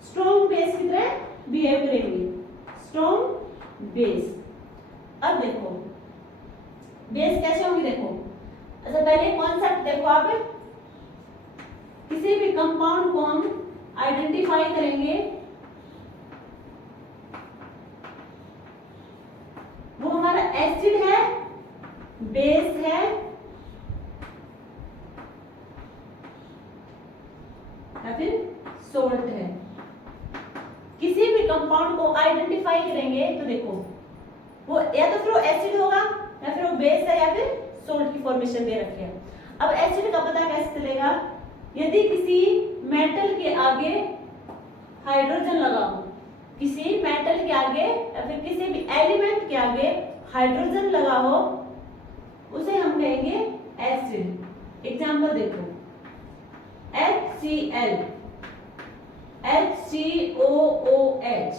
स्ट्रॉन्ग बेस की तरह बिहेव करेंगी, स्ट्रॉन्ग बेस। अब देखो बेस कैसे होंगी, देखो अच्छा पहले कॉन्सेप्ट देखो आप, किसी भी कंपाउंड को हम आइडेंटिफाई करेंगे, वो हमारा एसिड है, बेस है या फिर सोल्ट है। किसी भी कंपाउंड को आइडेंटिफाई करेंगे तो देखो वो या तो फिर वो एसिड होगा या फिर वो बेस है या फिर सोल्ट की फॉर्मेशन दे रखी है। अब एसिड का पता कैसे चलेगा, यदि किसी मेटल के आगे हाइड्रोजन लगा हो, किसी मेटल के आगे या फिर किसी भी एलिमेंट के आगे हाइड्रोजन लगा हो, उसे हम कहेंगे एसिड। एग्जांपल देखो HCl, HCOOH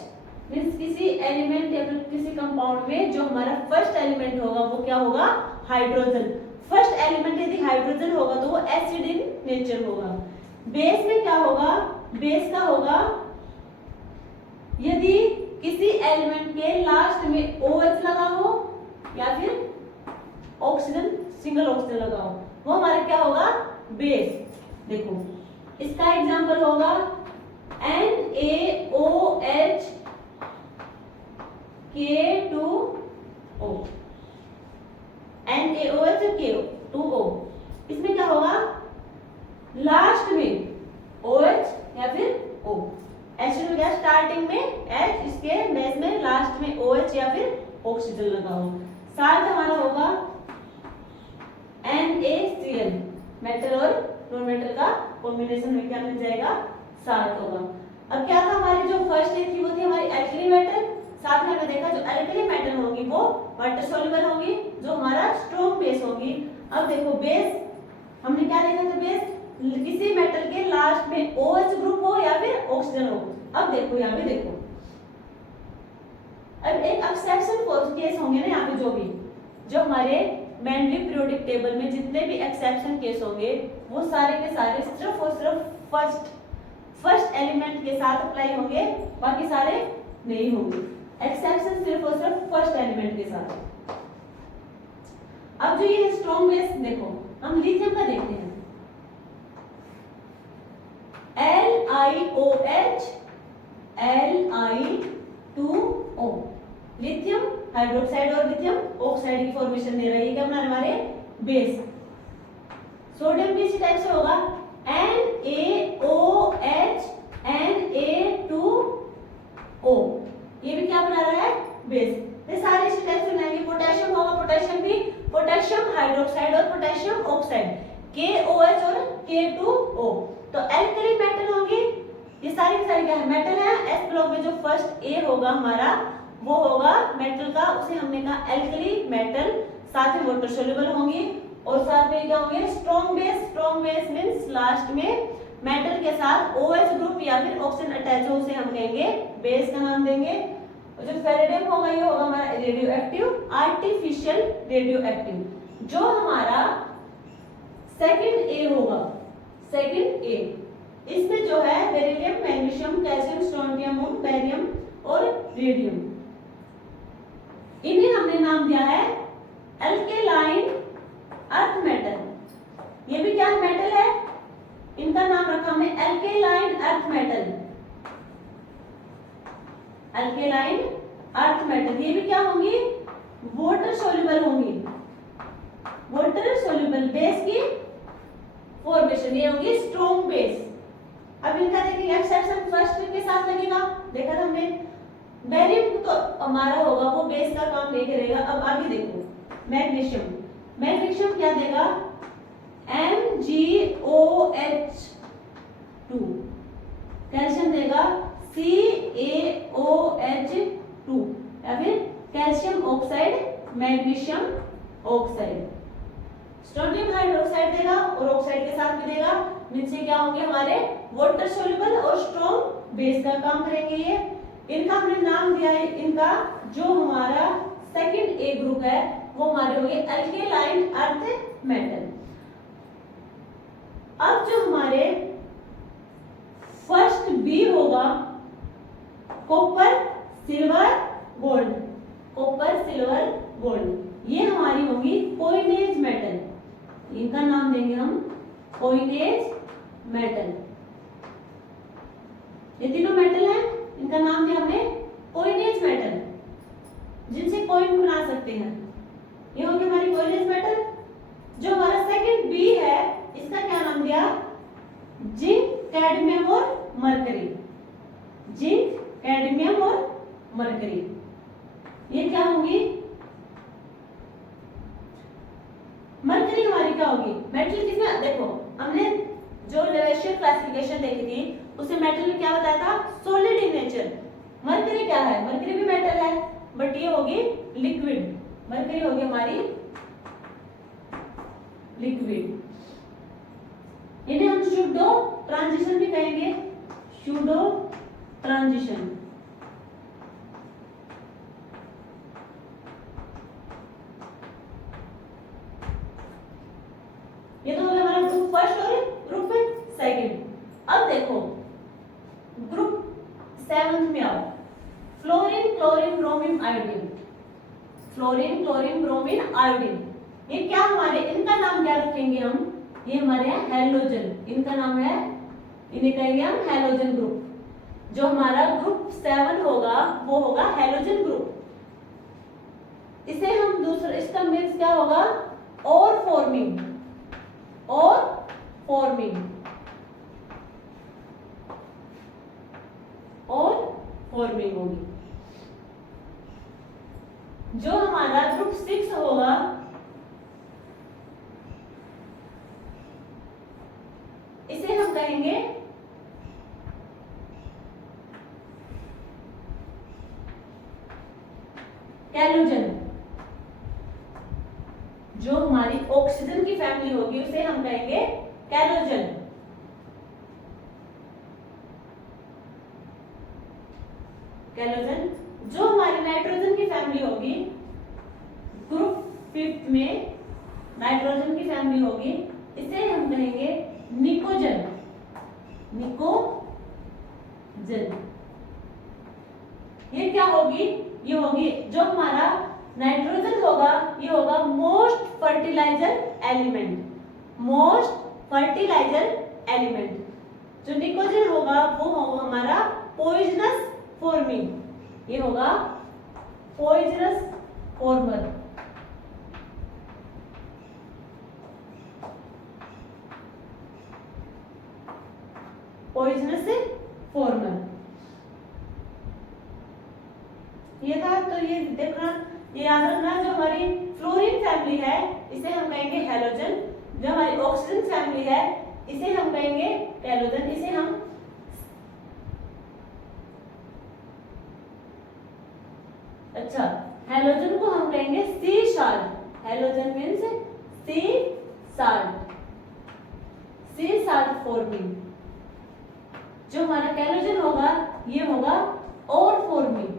मींस किसी एलिमेंट या फिर किसी कंपाउंड में जो हमारा फर्स्ट एलिमेंट होगा वो क्या होगा, हाइड्रोजन। फर्स्ट एलिमेंट यदि हाइड्रोजन होगा तो वो एसिड इन नेचर होगा। बेस में क्या होगा, बेस का होगा यदि किसी एलिमेंट के लास्ट में OH लगा हो या फिर ऑक्सीजन, सिंगल ऑक्सीजन लगा हो, वो हमारा क्या होगा, बेस। देखो इसका एग्जांपल होगा NaOH K2O, NaOH K2O। इसमें क्या होगा, लास्ट में OH या फिर O। एसिड में क्या, स्टार्टिंग में H, इसके बेस में लास्ट में OH या फिर ऑक्सीजन लगा हो। साथ हमारा होगा NaCl, मेटल और नॉन मेटल का कॉम्बिनेशन में क्या मिल जाएगा, साल्ट होगा। अब क्या था, हमारी जो फर्स्ट थी वो थी हमारी अल्कली मेटल। साथ में हमने देखा जो अल्कली मेटल होंगी वो वाटर सोल्यूबल होंगी, जो हमारा स्ट्रॉन्ग बेस होगी। अब देखो बेस हमने क्या देखा था, बेस किसी मेटल के लास्ट में OH ग्रुप हो या फिर ऑक्सीजन हो। अब देखो यहाँ पे देखो, अब एक एक्सेप्शन केस होंगे ना यहाँ पे, जो हमारे मेनली पीरियोडिक टेबल में जितने भी एक्सेप्शन केस होंगे वो सारे के सारे सिर्फ और सिर्फ फर्स्ट एलिमेंट के साथ अप्लाई होंगे, बाकी सारे नहीं होंगे। एक्सेप्शन सिर्फ और सिर्फ फर्स्ट एलिमेंट के साथ। अब जो ये स्ट्रॉन्ग बेस देखो, हम लिथियम का देखते हैं, LiOH Li2O, लिथियम हाइड्रोक्साइड और लिथियम ऑक्साइड की फॉर्मेशन दे रही है, क्या बना हमारे बेस। सोडियम भी इसी टाइप से होगा, NaOH Na2O, ये भी क्या बना रहा है, बेस। ये सारे इसी टाइप से बनाएंगे। पोटेशियम होगा, पोटेशियम भी पोटेशियम हाइड्रोक्साइड और पोटेशियम ऑक्साइड, KOH और K2O। तो एल्कली मेटल होगी, ये सारी की सारी क्या है, मेटल है। एस ब्लॉक में जो फर्स्ट ए होगा हमारा वो होगा मेटल का, उसे हमने कहा एल्कली मेटल। साथ में वाटर सोल्यूबल होंगी और साथ में क्या होंगे, strong base. Strong base means last में मेटल के साथ OH ग्रुप या फिर ऑक्सीजन अटैच हो, उसे हम कहेंगे बेस का नाम देंगे। और जो फेरेडियम होगा ये होगा हमारा radio active, artificial radio active. जो हमारा सेकंड ए होगा, सेकंड ए, इसमें जो है beryllium, magnesium, calcium, strontium, barium और रेडियम, इन्हें हमने नाम दिया है अल्केलाइन अर्थ मेटल। ये भी क्या मेटल है, इनका नाम रखा हमने alkaline earth metal. Alkaline earth metal, ये भी क्या होंगी, वाटर सोल्यूबल होंगी, वाटर सोल्यूबल बेस की फॉर्मेशन, ये होंगी स्ट्रॉन्ग बेस। अब इनका देखेंगे एक्सेप्शन फर्स्ट के साथ लगेगा, देखा था हमने। बेरियम तो हमारा होगा वो बेस का काम नहीं करेगा। अब आगे देखो मैग्नीशियम, मैग्नीशियम क्या देगा, MgOH2, कैल्शियम देगा CaOH2 या फिर calcium oxide magnesium oxide. Strontium hydroxide देगा और ऑक्साइड के साथ भी देगा, नीचे क्या होंगे हमारे वाटर सोल्यूबल और स्ट्रॉन्ग बेस का काम करेंगे ये। इनका हमने नाम दिया है, इनका जो हमारा सेकंड ए ग्रुप है वो हमारे होंगे अल्केलाइन अर्थ मेटल। अब जो हमारे फर्स्ट बी होगा copper silver gold, copper silver gold, ये हमारी होंगी कॉइनेज मेटल, इनका नाम देंगे हम कॉइनेज मेटल। ये तीनों मेटल हैं, इनका नाम दिया हमने कॉइनेज मेटल, जिनसे कॉइन बना सकते हैं, ये होंगे हमारी कॉइनेज मेटल। जो हमारा सेकंड बी है इसका क्या नाम दिया, जिंक कैडमियम और मरकरी, जिंक कैडमियम और मरकरी, ये क्या होंगी, मरकरी हमारी क्या होगी मेटल किसमें, देखो हमने जो लेवेशियर क्लासिफिकेशन देखी थी उसे मेटल में क्या बताया था, सॉलिड इन नेचर। मरकरी क्या है, मरकरी भी मेटल है बट ये होगी लिक्विड, मरकरी होगी हमारी लिक्विड। इन्हें हम सूडो ट्रांजिशन भी कहेंगे, सूडो ट्रांजिशन। ये तो हो गया हमारा ग्रुप फर्स्ट और ग्रुप सेकंड। अब देखो ग्रुप 7 में आओ, fluorine chlorine bromine iodine, fluorine chlorine bromine iodine, ये क्या हमारे, इनका नाम क्या रखेंगे हम, ये हमारे हैं हैलोजन, इनका नाम है, इन्हें कहेंगे हम हैलोजन ग्रुप। जो हमारा ग्रुप 7 होगा वो होगा हैलोजन ग्रुप। इसे हम दूसरा, इसका मीन्स क्या होगा, और फॉर्मिंग, और फॉर्मिंग, और फॉर्मिंग होगी। जो हमारा ग्रुप 6 होगा इसे हम कहेंगे कैलोजन। जो हमारी ऑक्सीजन की फैमिली होगी उसे हम कहेंगे कैलोजन। कैलोजन। जो हमारी नाइट्रोजन की फैमिली होगी, ग्रुप 5 में नाइट्रोजन की फैमिली होगी, इसे हम कहेंगे निकोजन, निकोजन। ये क्या होगी, ये होगी, जो हमारा नाइट्रोजन होगा ये होगा most fertilizer element, most fertilizer element. जो निकोजन होगा वो होगा हमारा पॉइजनस फॉर्मिंग, ये होगा पॉइजनस फॉर्मर। पॉइजनस फॉर्मर ये था। तो ये देखना, ये याद रखना, जो हमारी फ्लोरीन फैमिली है इसे हम कहेंगे हैलोजन, जो हमारी ऑक्सीजन फैमिली है इसे हम कहेंगे कैलोजन। इसे हम अच्छा हैलोजन को हम कहेंगे sea salt, halogen means sea salt, sea salt forming. जो हमारा कैलोजन होगा ये होगा और फॉर्मिंग।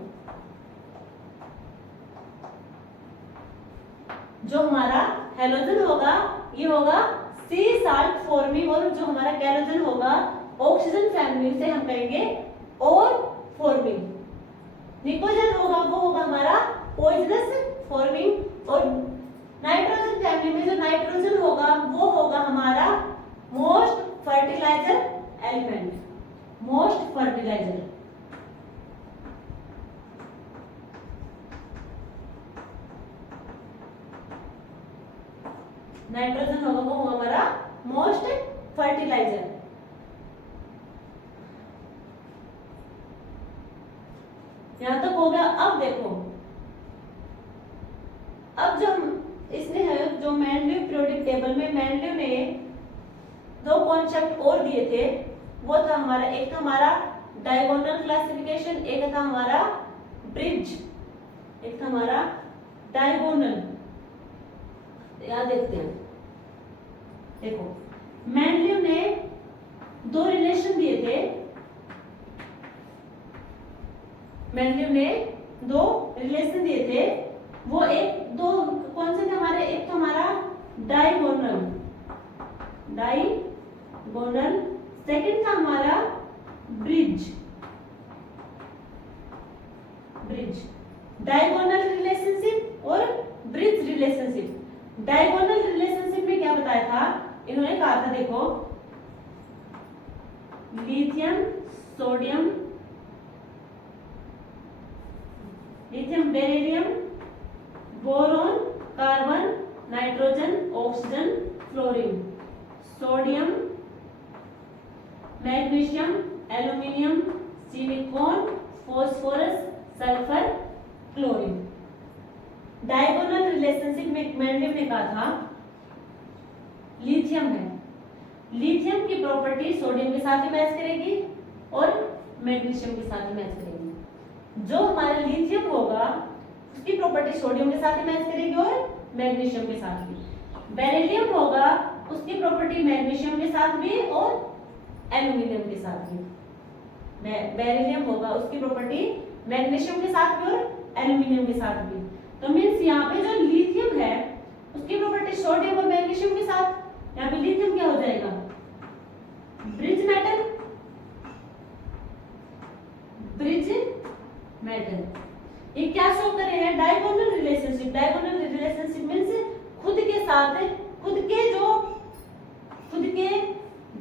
जो हमारा हैलोजन होगा ये होगा सी साल्ट फॉर्मिंग, और जो हमारा कैलोजन होगा ऑक्सीजन फैमिली से हम कहेंगे और फॉर्मिंग। निकोजन होगा वो होगा हमारा पॉइजनस फॉर्मिंग, और नाइट्रोजन फैमिली में जो नाइट्रोजन होगा वो होगा हमारा most fertilizer element, most fertilizer. Nitrogen होगा वो हमारा मोस्ट फर्टिलाइजर। यहां तक हो गया। अब देखो, अब जो इसने है जो मेंडलीव पीरियोडिक टेबल में मेंडलीव ने दो कॉन्सेप्ट और दिए थे, वो था हमारा, एक था हमारा डायगोनल क्लासिफिकेशन, एक था हमारा ब्रिज, एक था हमारा डायगोनल। याद देखते हैं। देखो, मेंडलीव ने दो रिलेशन दिए थे, मेंडलीव ने दो रिलेशन दिए थे, वो एक दो कौन से थे हमारे, एक तो हमारा डायगोनल, डायगोनल, सेकंड था हमारा ब्रिज, ब्रिज। डायगोनल रिलेशनशिप और ब्रिज रिलेशनशिप। डायगोनल रिलेशनशिप में क्या बताया था, इन्होंने कहा था, देखो, lithium sodium, lithium beryllium, boron carbon nitrogen oxygen fluorine, sodium magnesium aluminium silicon phosphorus sulphur chlorine. Diagonal relationship में मेंडलीव ने कहा था, लिथियम है, लिथियम की प्रॉपर्टी सोडियम के साथ ही मैच करेगी और मैग्नीशियम के साथ ही मैच करेगी। जो हमारा लिथियम होगा उसकी प्रॉपर्टी सोडियम के साथ ही मैच करेगी और मैग्नीशियम के साथ भी। बेरिलियम होगा उसकी प्रॉपर्टी मैग्नीशियम के साथ भी और एल्यूमिनियम के साथ भी। बेरिलियम होगा उसकी प्रॉपर्टी मैग्नीशियम के साथ भी और एल्यूमिनियम के साथ भी। तो मींस यहाँ पे जो लिथियम है उसकी प्रॉपर्टी सोडियम और मैग्नीशियम के साथ, यहाँ पे लिथियम क्या हो जाएगा, ब्रिज मेटल, ब्रिज मेटल। ये क्या शो कर रहे हैं, diagonal relationship. Diagonal relationship means खुद के साथ, खुद के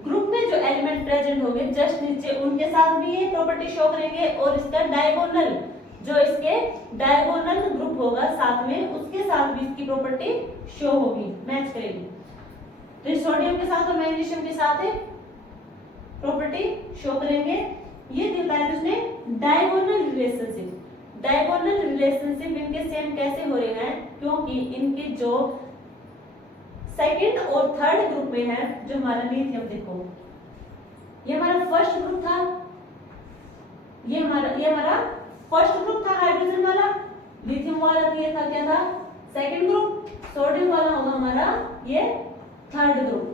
ग्रुप में जो एलिमेंट प्रेजेंट होंगे जस्ट नीचे उनके साथ भी ये प्रॉपर्टी शो करेंगे, और इसका डायगोनल जो इसके डायगोनल ग्रुप होगा साथ में उसके साथ भी इसकी प्रॉपर्टी शो होगी, मैच करेगी। तो सोडियम के साथ और मैग्नीशियम के साथ प्रॉपर्टी शो करेंगे। ये बताया उसने डायगोनल रिलेशनशिप। डायगोनल रिलेशनशिप इनके सेम कैसे हो रहे हैं, क्योंकि इनके जो सेकंड और थर्ड ग्रुप में है, जो हमारा लिथियम, देखो ये हमारा फर्स्ट ग्रुप था, ये हमारा फर्स्ट ग्रुप था हाइड्रोजन वाला, लिथियम वाला ये था क्या था, सेकंड ग्रुप। सोडियम वाला होगा हमारा ये थर्ड ग्रुप।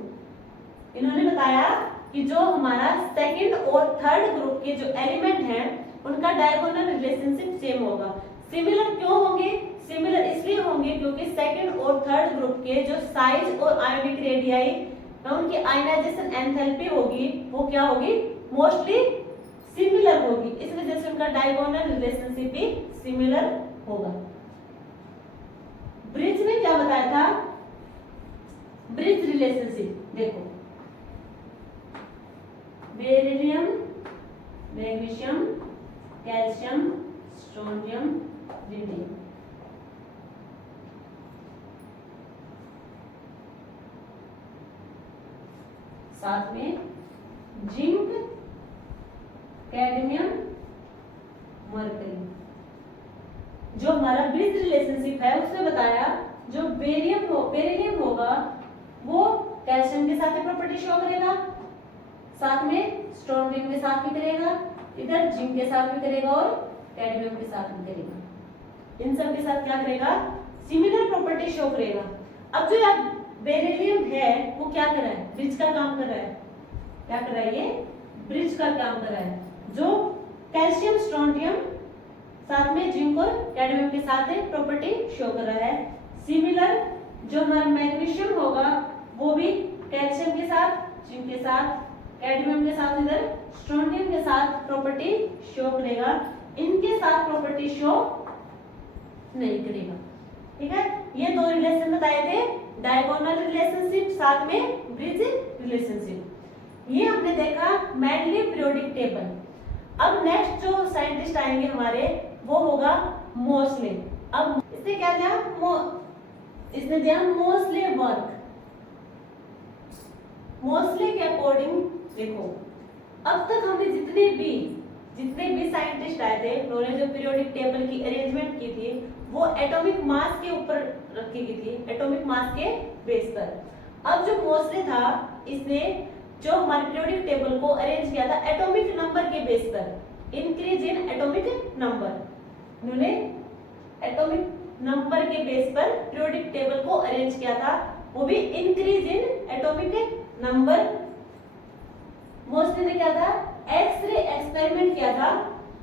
इन्होंने बताया कि जो हमारा सेकंड और थर्ड ग्रुप के जो एलिमेंट हैं उनका डायगोनल रिलेशनशिप सेम होगा। सिमिलर क्यों होंगे, सिमिलर इसलिए होंगे क्योंकि सेकंड और थर्ड ग्रुप के जो साइज और आयोनिक रेडियाई उनकी आयनाइजेशन एंथैल्पी होगी वो क्या होगी, मोस्टली सिमिलर होगी। इस वजह से उनका डायगोनल रिलेशनशिप भी सिमिलर होगा। ब्रिज में क्या बताया था, ब्रिज रिलेशनशिप देखो, बेरिलियम मैग्नीशियम कैल्शियम स्ट्रोंडियम रिडियम। साथ में जिंक कैडमियम मरकरी। जो हमारा ब्रिज रिलेशनशिप है उसमें बताया जो बेरिलियम होगा वो कैल्शियम के साथ प्रॉपर्टी शो करेगा, साथ में स्ट्रोंडियम के साथ भी करेगा, इधर जिंक के साथ भी करेगा और कैडमियम के साथ भी करेगा। इन सब के साथ क्या करेगा, सिमिलर प्रॉपर्टी शो करेगा। अब जो यार बेरिलियम है वो क्या कर रहा है, ब्रिज का काम कर रहा है। क्या कर रहा है, ये ब्रिज का काम कर रहा है। जो कैल्शियम स्ट्रोंडियम साथ में जिंक और कैडमियम के साथ प्रॉपर्टी शो कर रहा है। सिमिलर जो हमारा मैग्नीशियम होगा वो भी कैल्शियम के साथ, जिंक के साथ, कैडमियम के साथ, इधर स्ट्रोंडियम के साथ प्रॉपर्टी शो करेगा। इनके साथ प्रॉपर्टी शो नहीं करेगा। ठीक है, ये दो रिलेशन बताए थे, डायगोनल रिलेशनशिप साथ में ब्रिज रिलेशनशिप। ये हमने देखा मेंडलीव पीरियोडिक टेबल। अब नेक्स्ट जो साइंटिस्ट आएंगे हमारे वो होगा मोसले। अब इसने क्या दिया, इसने दिया मोसले वर्क। मोसले के अकॉर्डिंग देखो, अब तक हमने जितने भी साइंटिस्ट आए थे उन्होंने जो पीरियोडिक टेबल की अरेंजमेंट की थी वो एटॉमिक मास के ऊपर रखी गई थी, एटॉमिक मास के बेस पर। अब जो मोसले था इसने जो हमारे पीरियोडिक टेबल को अरेंज किया था एटॉमिक नंबर के बेस पर, इंक्रीज इन एटॉमिक नंबर। उन्होंने एटॉमिक नंबर के बेस पर पीरियोडिक टेबल को अरेंज किया था, वो भी increase in atomic number. Mosle ने क्या था, एक्सरे एक्सपेरिमेंट किया था।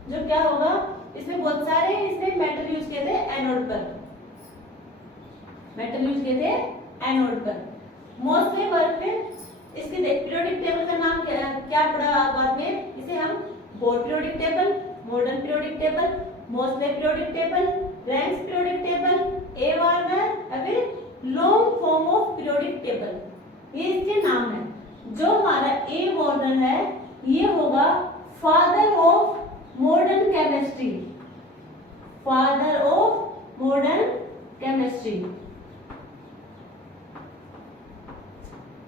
जो क्या होगा, इसमें बहुत सारे इसने मेटल यूज किए थे एनोड पर, मेटल यूज किए थे एनोड पर। मोसले वर्क में इसकी पीरियोडिक टेबल का नाम क्या पड़ा बाद में, इसे हम Bohr periodic table, modern periodic table, Moseley periodic table, Rank's periodic table, A Werner या फिर long form of periodic table, ये इसके नाम है। जो हमारा ए वार्नर है ये होगा father of modern chemistry, father of modern chemistry,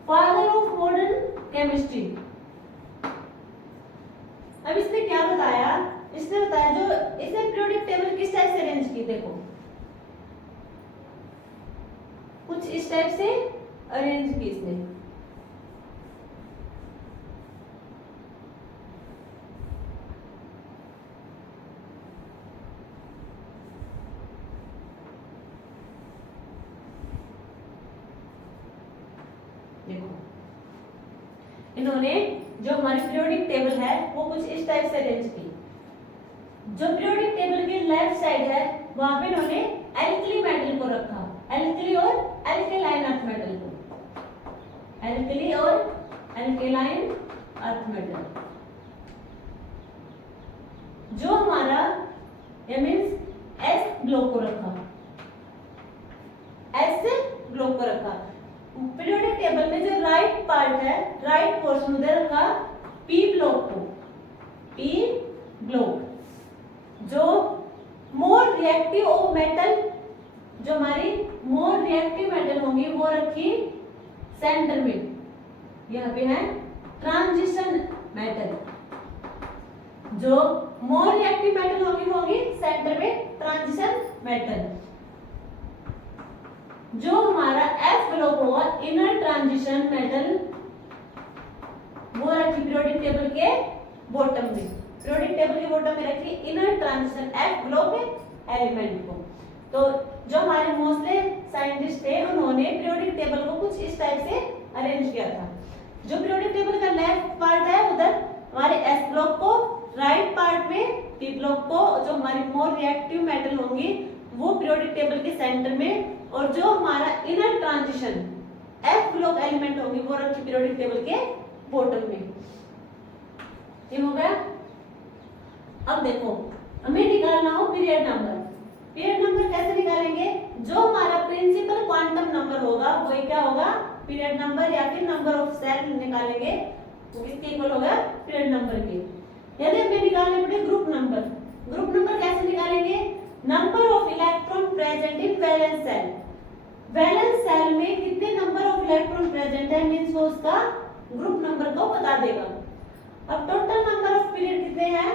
father of modern chemistry. अब इसने क्या बताया, इसने बताया जो इसने पीरियोडिक टेबल किस टाइप से अरेंज की, देखो कुछ इस टाइप से अरेंज की इसने। देखो इन्होंने जो हमारी पीरियोडिक टेबल है वो कुछ इस टाइप से अरेंज की। जो पीरियोडिक टेबल के लेफ्ट साइड है वहां पे इन्होंने एल्कली मेटल को रखा, एल्कली और एल्केलाइन अर्थ मेटल को, एल्कली और एल्केलाइन अर्थ मेटल। जो हमारा ये मींस एस ब्लॉक को रखा, एस ब्लॉक को रखा। पीरियोडिक टेबल में जो राइट पार्ट है, राइट पोर्शन उधर रखा पी ब्लॉक को, पी ब्लॉक। जो मोर रिएक्टिव ऑफ मेटल, जो हमारी मोर रिएक्टिव मेटल होंगी वो रखी सेंटर में, यहाँ पे है ट्रांजिशन मेटल। जो मोर रिएक्टिव मेटल होंगी सेंटर में ट्रांजिशन मेटल। जो हमारा एफ ब्लॉक होगा इनर ट्रांजिशन मेटल, वो रखी पीरियोडिक टेबल के बॉटम में, पीरियोडिक टेबल के बॉटम में रखी inner transition F block element को। तो जो हमारे मोसले साइंटिस्ट थे उन्होंने पीरियोडिक टेबल को कुछ इस टाइप से अरेंज किया था। जो पीरियोडिक टेबल का लेफ्ट पार्ट है उधर हमारे एस ब्लॉक को, राइट पार्ट में पी ब्लॉक को, जो हमारी मोर रिएक्टिव मेटल होंगी वो पीरियोडिक टेबल के सेंटर में, और जो हमारा inner transition F block element होंगी वो रखी पीरियोडिक टेबल के बॉटम में। ये हो गया। अब देखो हमें निकालना हो पीरियड नंबर। पीरियड नंबर कैसे निकालेंगे, जो हमारा प्रिंसिपल क्वांटम नंबर होगा वही क्या होगा, पीरियड नंबर या फिर नंबर ऑफ सेल निकालेंगे, वो किसके इक्वल होगा, पीरियड नंबर के। यदि हमें निकालने पड़े ग्रुप नंबर, ग्रुप नंबर कैसे निकालेंगे, number of electron present in valence shell. Valence shell में कितने नंबर ऑफ इलेक्ट्रॉन प्रेजेंट है मींस वो उसका ग्रुप नंबर को बता देगा। अब टोटल नंबर ऑफ पीरियड कितने हैं,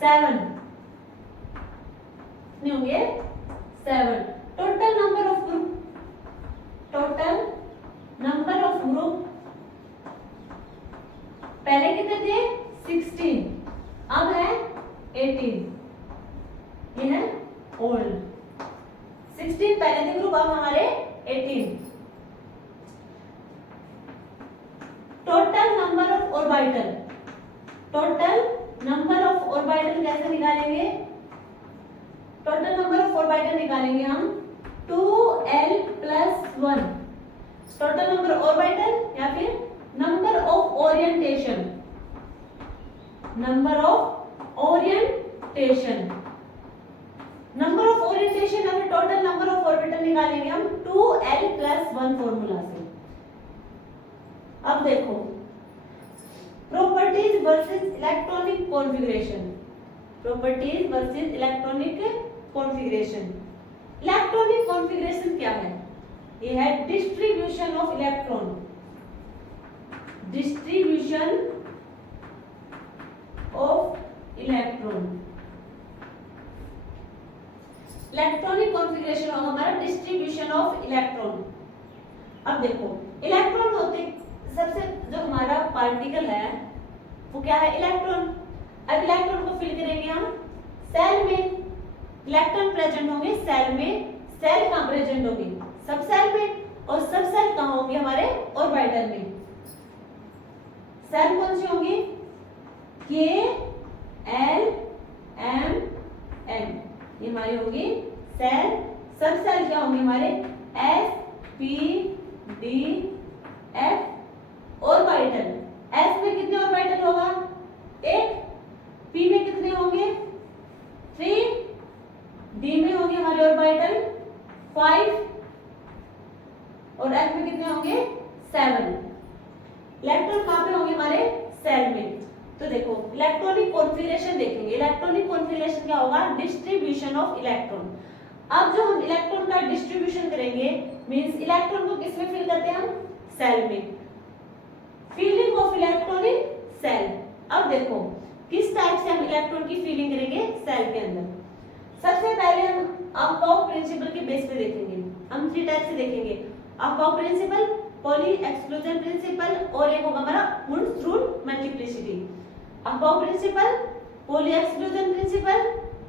7 नहीं होंगे, 7। Total number of group, total number of group पहले कितने थे, 16, अब है 18। ये है ओल्ड, 16 पहले थे ग्रुप, अब हमारे 18। Total number of orbital, total number of orbital कैसे निकालेंगे, टोटल नंबर ऑफ ऑर्बिटल निकालेंगे हम 2l+1। टोटल नंबर ऑर्बिटल या फिर number of orientation, number of orientation, number of orientation या फिर टोटल नंबर ऑफ ऑर्बिटल निकालेंगे हम 2 2l+1 फॉर्मूला से। अब देखो properties versus electronic configuration, properties versus electronic configuration. Electronic configuration क्या है? ये है distribution of electron, distribution of electron. Electronic configuration होगा हमारा डिस्ट्रीब्यूशन ऑफ इलेक्ट्रॉन। अब देखो इलेक्ट्रॉन होते सबसे जो हमारा पार्टिकल है वो क्या है? इलेक्ट्रॉन। अब इलेक्ट्रॉन को फिल करेंगे हम सेल में, इलेक्ट्रॉन प्रेजेंट होंगे सेल में। सेल कहाँ प्रेजेंट होंगे? सब सेल में। और सब सेल कहाँ होंगे? हमारे ऑर्बिटल में। सेल कौन सी होंगी? के एल एम एन, ये हमारी होंगी सेल। सब सेल क्या होंगे हमारे? S P D F orbital. S में कितने ऑर्बिटल होगा? 8। पी में कितने होंगे? 3। डी में होंगे हमारे ऑर्बिटल 5 और एफ में कितने होंगे? 7। इलेक्ट्रॉन कहाँ पे होंगे? हमारे सेल में। तो देखो इलेक्ट्रॉनिक कॉन्फ़िगरेशन देखेंगे। इलेक्ट्रॉनिक कॉन्फ़िगरेशन क्या होगा? Distribution of electron. अब जो हम इलेक्ट्रॉन का डिस्ट्रीब्यूशन करेंगे मींस इलेक्ट्रॉन को किस में फिल करते हैं हम? सेल में। Filling of electron in cell. अब देखो किस टाइप से हम इलेक्ट्रॉन की फीलिंग करेंगे सेल के अंदर। सबसे पहले हम अफबाउ प्रिंसिपल के बेस पे देखेंगे। हम 3 टाइप से देखेंगे, Aufbau principle, Pauli exclusion principle और एक होगा हमारा Hund's rule multiplicity. Aufbau principle, Pauli exclusion principle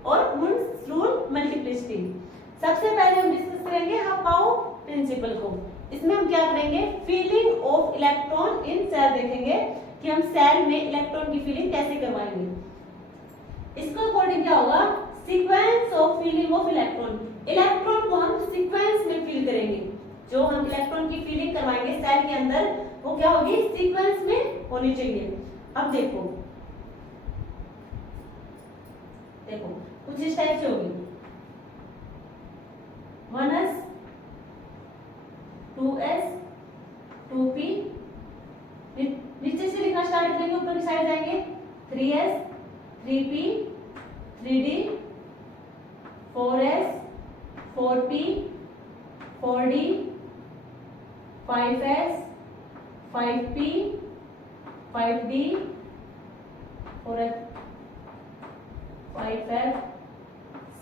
और वुंड्स रूल मल्टीप्लिसिटी। सबसे पहले हम डिस्कस करेंगे अफबाउ प्रिंसिपल को। इसमें हम क्या करेंगे? Filling of electron in cell देखेंगे कि हम सेल में इलेक्ट्रॉन की फीलिंग कैसे करवाएंगे। इसका अकॉर्डिंग क्या होगा? Sequence of feeling of electron. Electron को हम सीक्वेंस में फील करेंगे। जो हम इलेक्ट्रॉन की फीलिंग करवाएंगे सेल के अंदर वो क्या होगी? सीक्वेंस में होनी चाहिए। अब देखो देखो कुछ इस टाइप से होगी 1s 2s 2p। नीचे से लिखना स्टार्ट करेंगे, ऊपर की साइड जाएंगे 3s 3p 3d 4s 4p 4d 5s 5p 5d 4f 5f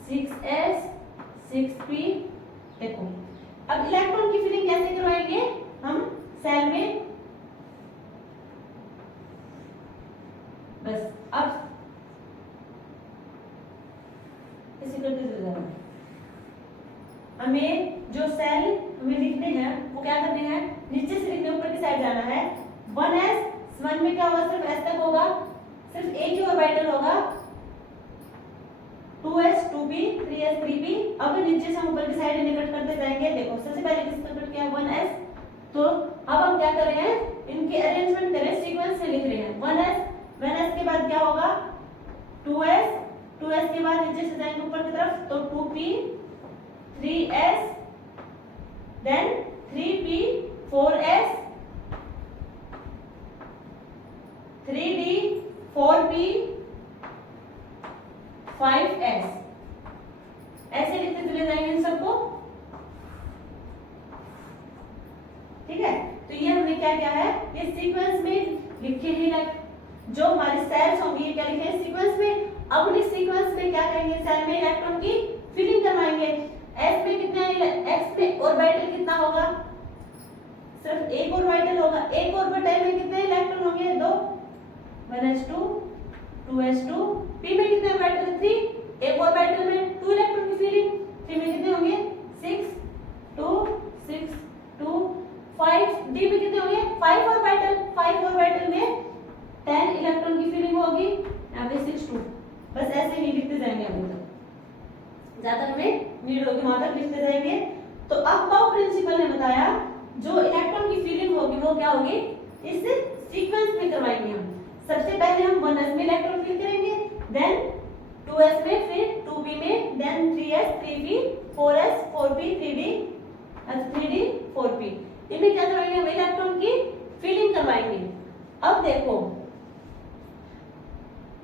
6s 6p। देखो अब इलेक्ट्रॉन की फीलिंग कैसे करवाएंगे हम सेल में? बस अब इसी करते चले जाना। हमें जो सेल हमें लिखने हैं वो क्या करने हैं? नीचे से लिखने ऊपर की साइड जाना है। 1s 1 में क्या होगा? सिर्फ s तक होगा, सिर्फ एक ही ऑर्बिटल होगा। 2s 2p 3s 3p। अब नीचे से हम ऊपर की साइड निकट करते जाएंगे। देखो सबसे पहले किसका कट किया? 1s। तो अब हम क्या कर रहे हैं? इनके अरेंजमेंट करें, सीक्वेंस से लिख रहे हैं। 1s के बाद क्या होगा? 2s के बाद नीचे से जाएंगे ऊपर की तरफ तो 2p 3s then 3p 4s 3d 4p 5s। ऐसे लिखते चले जाएंगे इन सबको। ठीक है, तो ये हमने क्या किया है? ये सीक्वेंस में लिखे हैं। जो हमारी सेल्स होंगी ये क्या लिखे हैं? सीक्वेंस में। अब इस सीक्वेंस में क्या करेंगे? सेल में इलेक्ट्रॉन की फीलिंग करवाएंगे। s में कितने, x में ऑर्बिटल कितना होगा? सिर्फ एक ऑर्बिटल होगा। एक ऑर्बिटल में कितने इलेक्ट्रॉन होंगे? 2 1s2 2s2। p में कितने ऑर्बिटल? 3। एक ऑर्बिटल में 2 इलेक्ट्रॉन की फीलिंग। 3 में कितने होंगे? 6 2 6 2 5। d में कितने होंगे? 5 ऑर्बिटल। 5 ऑर्बिटल में 10 इलेक्ट्रॉन की फीलिंग होगी। यहाँ पे 6 2। बस ऐसे ही लिखते जाएंगे अभी तक, ज्यादा हमें नीड होगी वहां तक लिखते जाएंगे। तो अफबाउ प्रिंसिपल ने बताया जो इलेक्ट्रॉन की फीलिंग होगी वो क्या होगी? इस सीक्वेंस में करवाएंगे हम। सबसे पहले हम 1s में इलेक्ट्रॉन फील करेंगे, देन 2s में, फिर 2p में, then 3s 3p 4s 4p 3d 3d 4p। इनमें क्या करवाएंगे, हम इलेक्ट्रॉन की फीलिंग करवाएंगे। अब देखो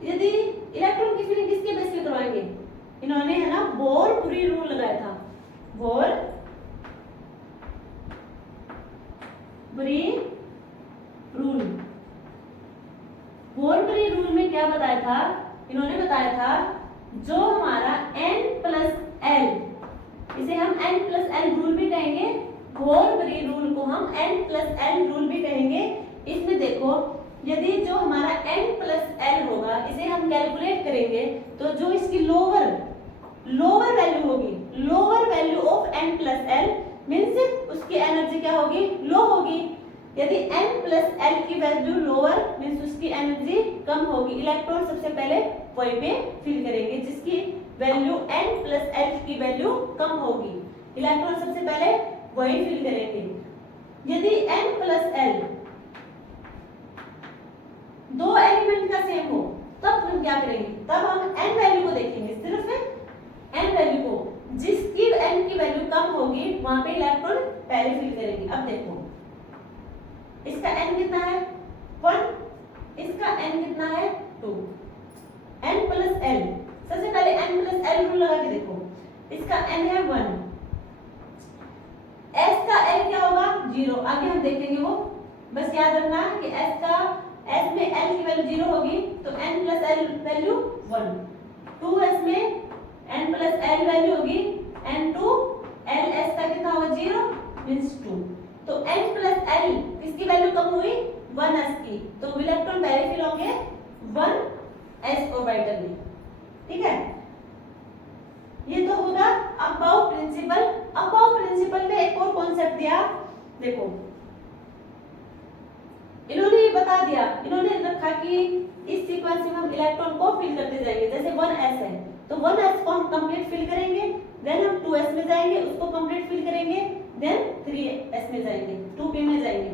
यदि इलेक्ट्रॉन की फीलिंग किसके बेस पे करवाएंगे, इन्होंने है ना बोर-बुरी रूल लगाया था। बोर-बुरी रूल। बोर-बुरी रूल में क्या बताया था, इन्होंने बताया था जो हमारा n+l, इसे हम n+l रूल भी कहेंगे, बोर-बुरी रूल को हम n+l रूल भी कहेंगे। इसमें देखो यदि जो हमारा n+l होगा इसे हम कैलकुलेट करेंगे तो जो इसकी लोअर वैल्यू होगी, lower value of n+l means उसकी एनर्जी क्या होगी, लो होगी। यदि n+l की वैल्यू लोअर मींस उसकी एनर्जी कम होगी। इलेक्ट्रॉन सबसे पहले वही पे फिल करेंगे जिसकी वैल्यू n+l की वैल्यू कम होगी, इलेक्ट्रॉन सबसे पहले वही फिल करेंगे। यदि n+l दो एलिमेंट का सेम हो तब हम क्या करेंगे, तब हम n वैल्यू को देखेंगे, सिर्फ n वैल्यू को, जिसकी n की वैल्यू कम होगी वहां पे इलेक्ट्रॉन पहले फिल करेंगे। अब देखो इसका n कितना है 1, इसका n कितना है 2, n+l। सबसे पहले n+l रूल लगा के देखो, इसका n है 1, s का l क्या होगा 0, आगे हम देखेंगे वो, बस याद रखना कि s में l की वैल्यू 0 होगी तो n+l वैल्यू 1, 2s में n+l वैल्यू होगी n2, ls का कितना होगा 0 मींस 2, तो n+l किसकी वैल्यू कम हुई 1s की, तो इलेक्ट्रॉन पहले फिल होंगे 1s ऑर्बिटल में। ठीक है, ये तो होगा अबाउ प्रिंसिपल। अबाउ प्रिंसिपल में एक और कॉन्सेप्ट दिया, देखो इन्होंने ये बता दिया, इन्होंने रखा कि इस सीक्वेंस में हम इलेक्ट्रॉन को फिल करते जाएंगे। जैसे 1s है तो 1s को हम कंप्लीट फिल करेंगे, देन हम 2s में जाएंगे, उसको कंप्लीट फिल करेंगे, देन 3s में जाएंगे, 2p में जाएंगे।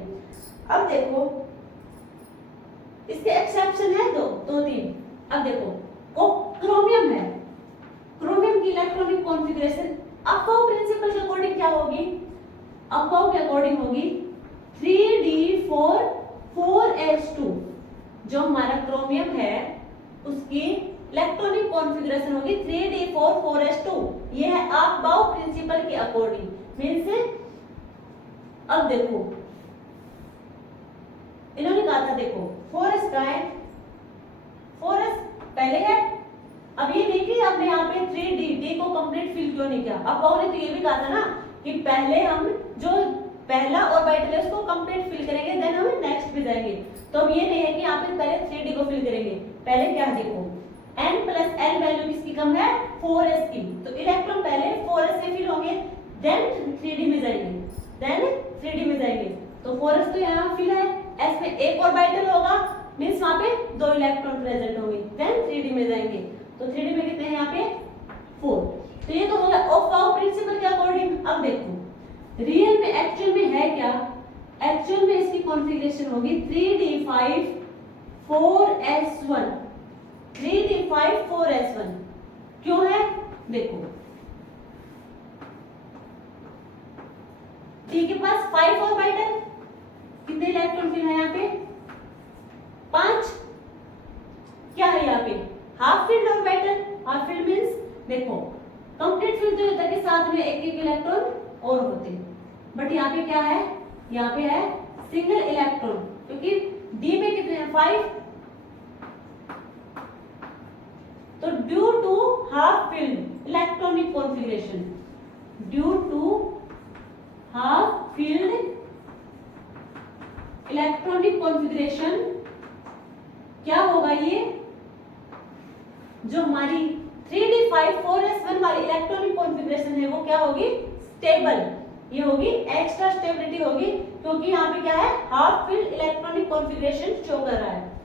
अब देखो इसके एक्सेप्शन है दो तीन। अब देखो क्रोमियम है, क्रोमियम की इलेक्ट्रॉनिक कॉन्फ़िगरेशन अबाउ प्रिंसिपल के अकॉर्डिंग क्या होगी, अबाउ के अकॉर्डिंग होगी 3d4 4s2। जो हमारा क्रोमियम है उसकी इलेक्ट्रॉनिक कॉन्फ़िगरेशन होगी 3d4 4s2। ये है अबाउ प्रिंसिपल के अकॉर्डिंग मींस। अब देखो इन्होंने कहा था, देखो 4s का है, 4s पहले है, अब ये देखिए आपने यहाँ पे 3d को कंप्लीट फिल क्यों नहीं किया। अब ने तो ये भी कहा था ना कि पहले हम जो पहला ऑर्बिटल है उसको कंप्लीट फिल करेंगे, देन हम नेक्स्ट पे जाएंगे। तो अब ये नहीं है कि यहाँ पे पहले 3d को फिल करेंगे, पहले क्या देखो n+l वैल्यू किसकी कम है 4s की, तो इलेक्ट्रॉन पहले 4s से फिल होंगे, देन 3d में जाएंगे, तो 4s तो यहाँ फिल है, s में एक ऑर्बिटल होगा मींस वहां पे 2 इलेक्ट्रॉन प्रेजेंट होंगे, देन 3d में जाएंगे, तो 3d में कितने हैं यहाँ पे 4। तो ये तो होगा अबाउ प्रिंसिपल के अकॉर्डिंग। अब देखो रियल में एक्चुअल में है क्या, एक्चुअल में इसकी कॉन्फ़िगरेशन होगी 3d5 4s1, 3d5 4s1। क्यों है देखो, d के पास 5 ऑर्बिटल, कितने इलेक्ट्रॉन फिल है यहाँ पे 5, क्या है यहाँ पे half filled orbital. Half field means देखो कंप्लीट फील्ड तो होता है कि साथ में एक इलेक्ट्रॉन और होते, बट यहाँ पे क्या है, यहाँ पे है सिंगल इलेक्ट्रॉन, क्योंकि डी में कितने हैं 5, तो due to half filled electronic configuration, due to half filled electronic configuration क्या होगा, ये जो हमारी 3d5 4s1 वाली इलेक्ट्रॉनिक कॉन्फ़िगरेशन है वो क्या होगी स्टेबल, ये होगी एक्स्ट्रा स्टेबिलिटी होगी, क्योंकि यहाँ पे क्या है half filled electronic configuration show कर रहा है।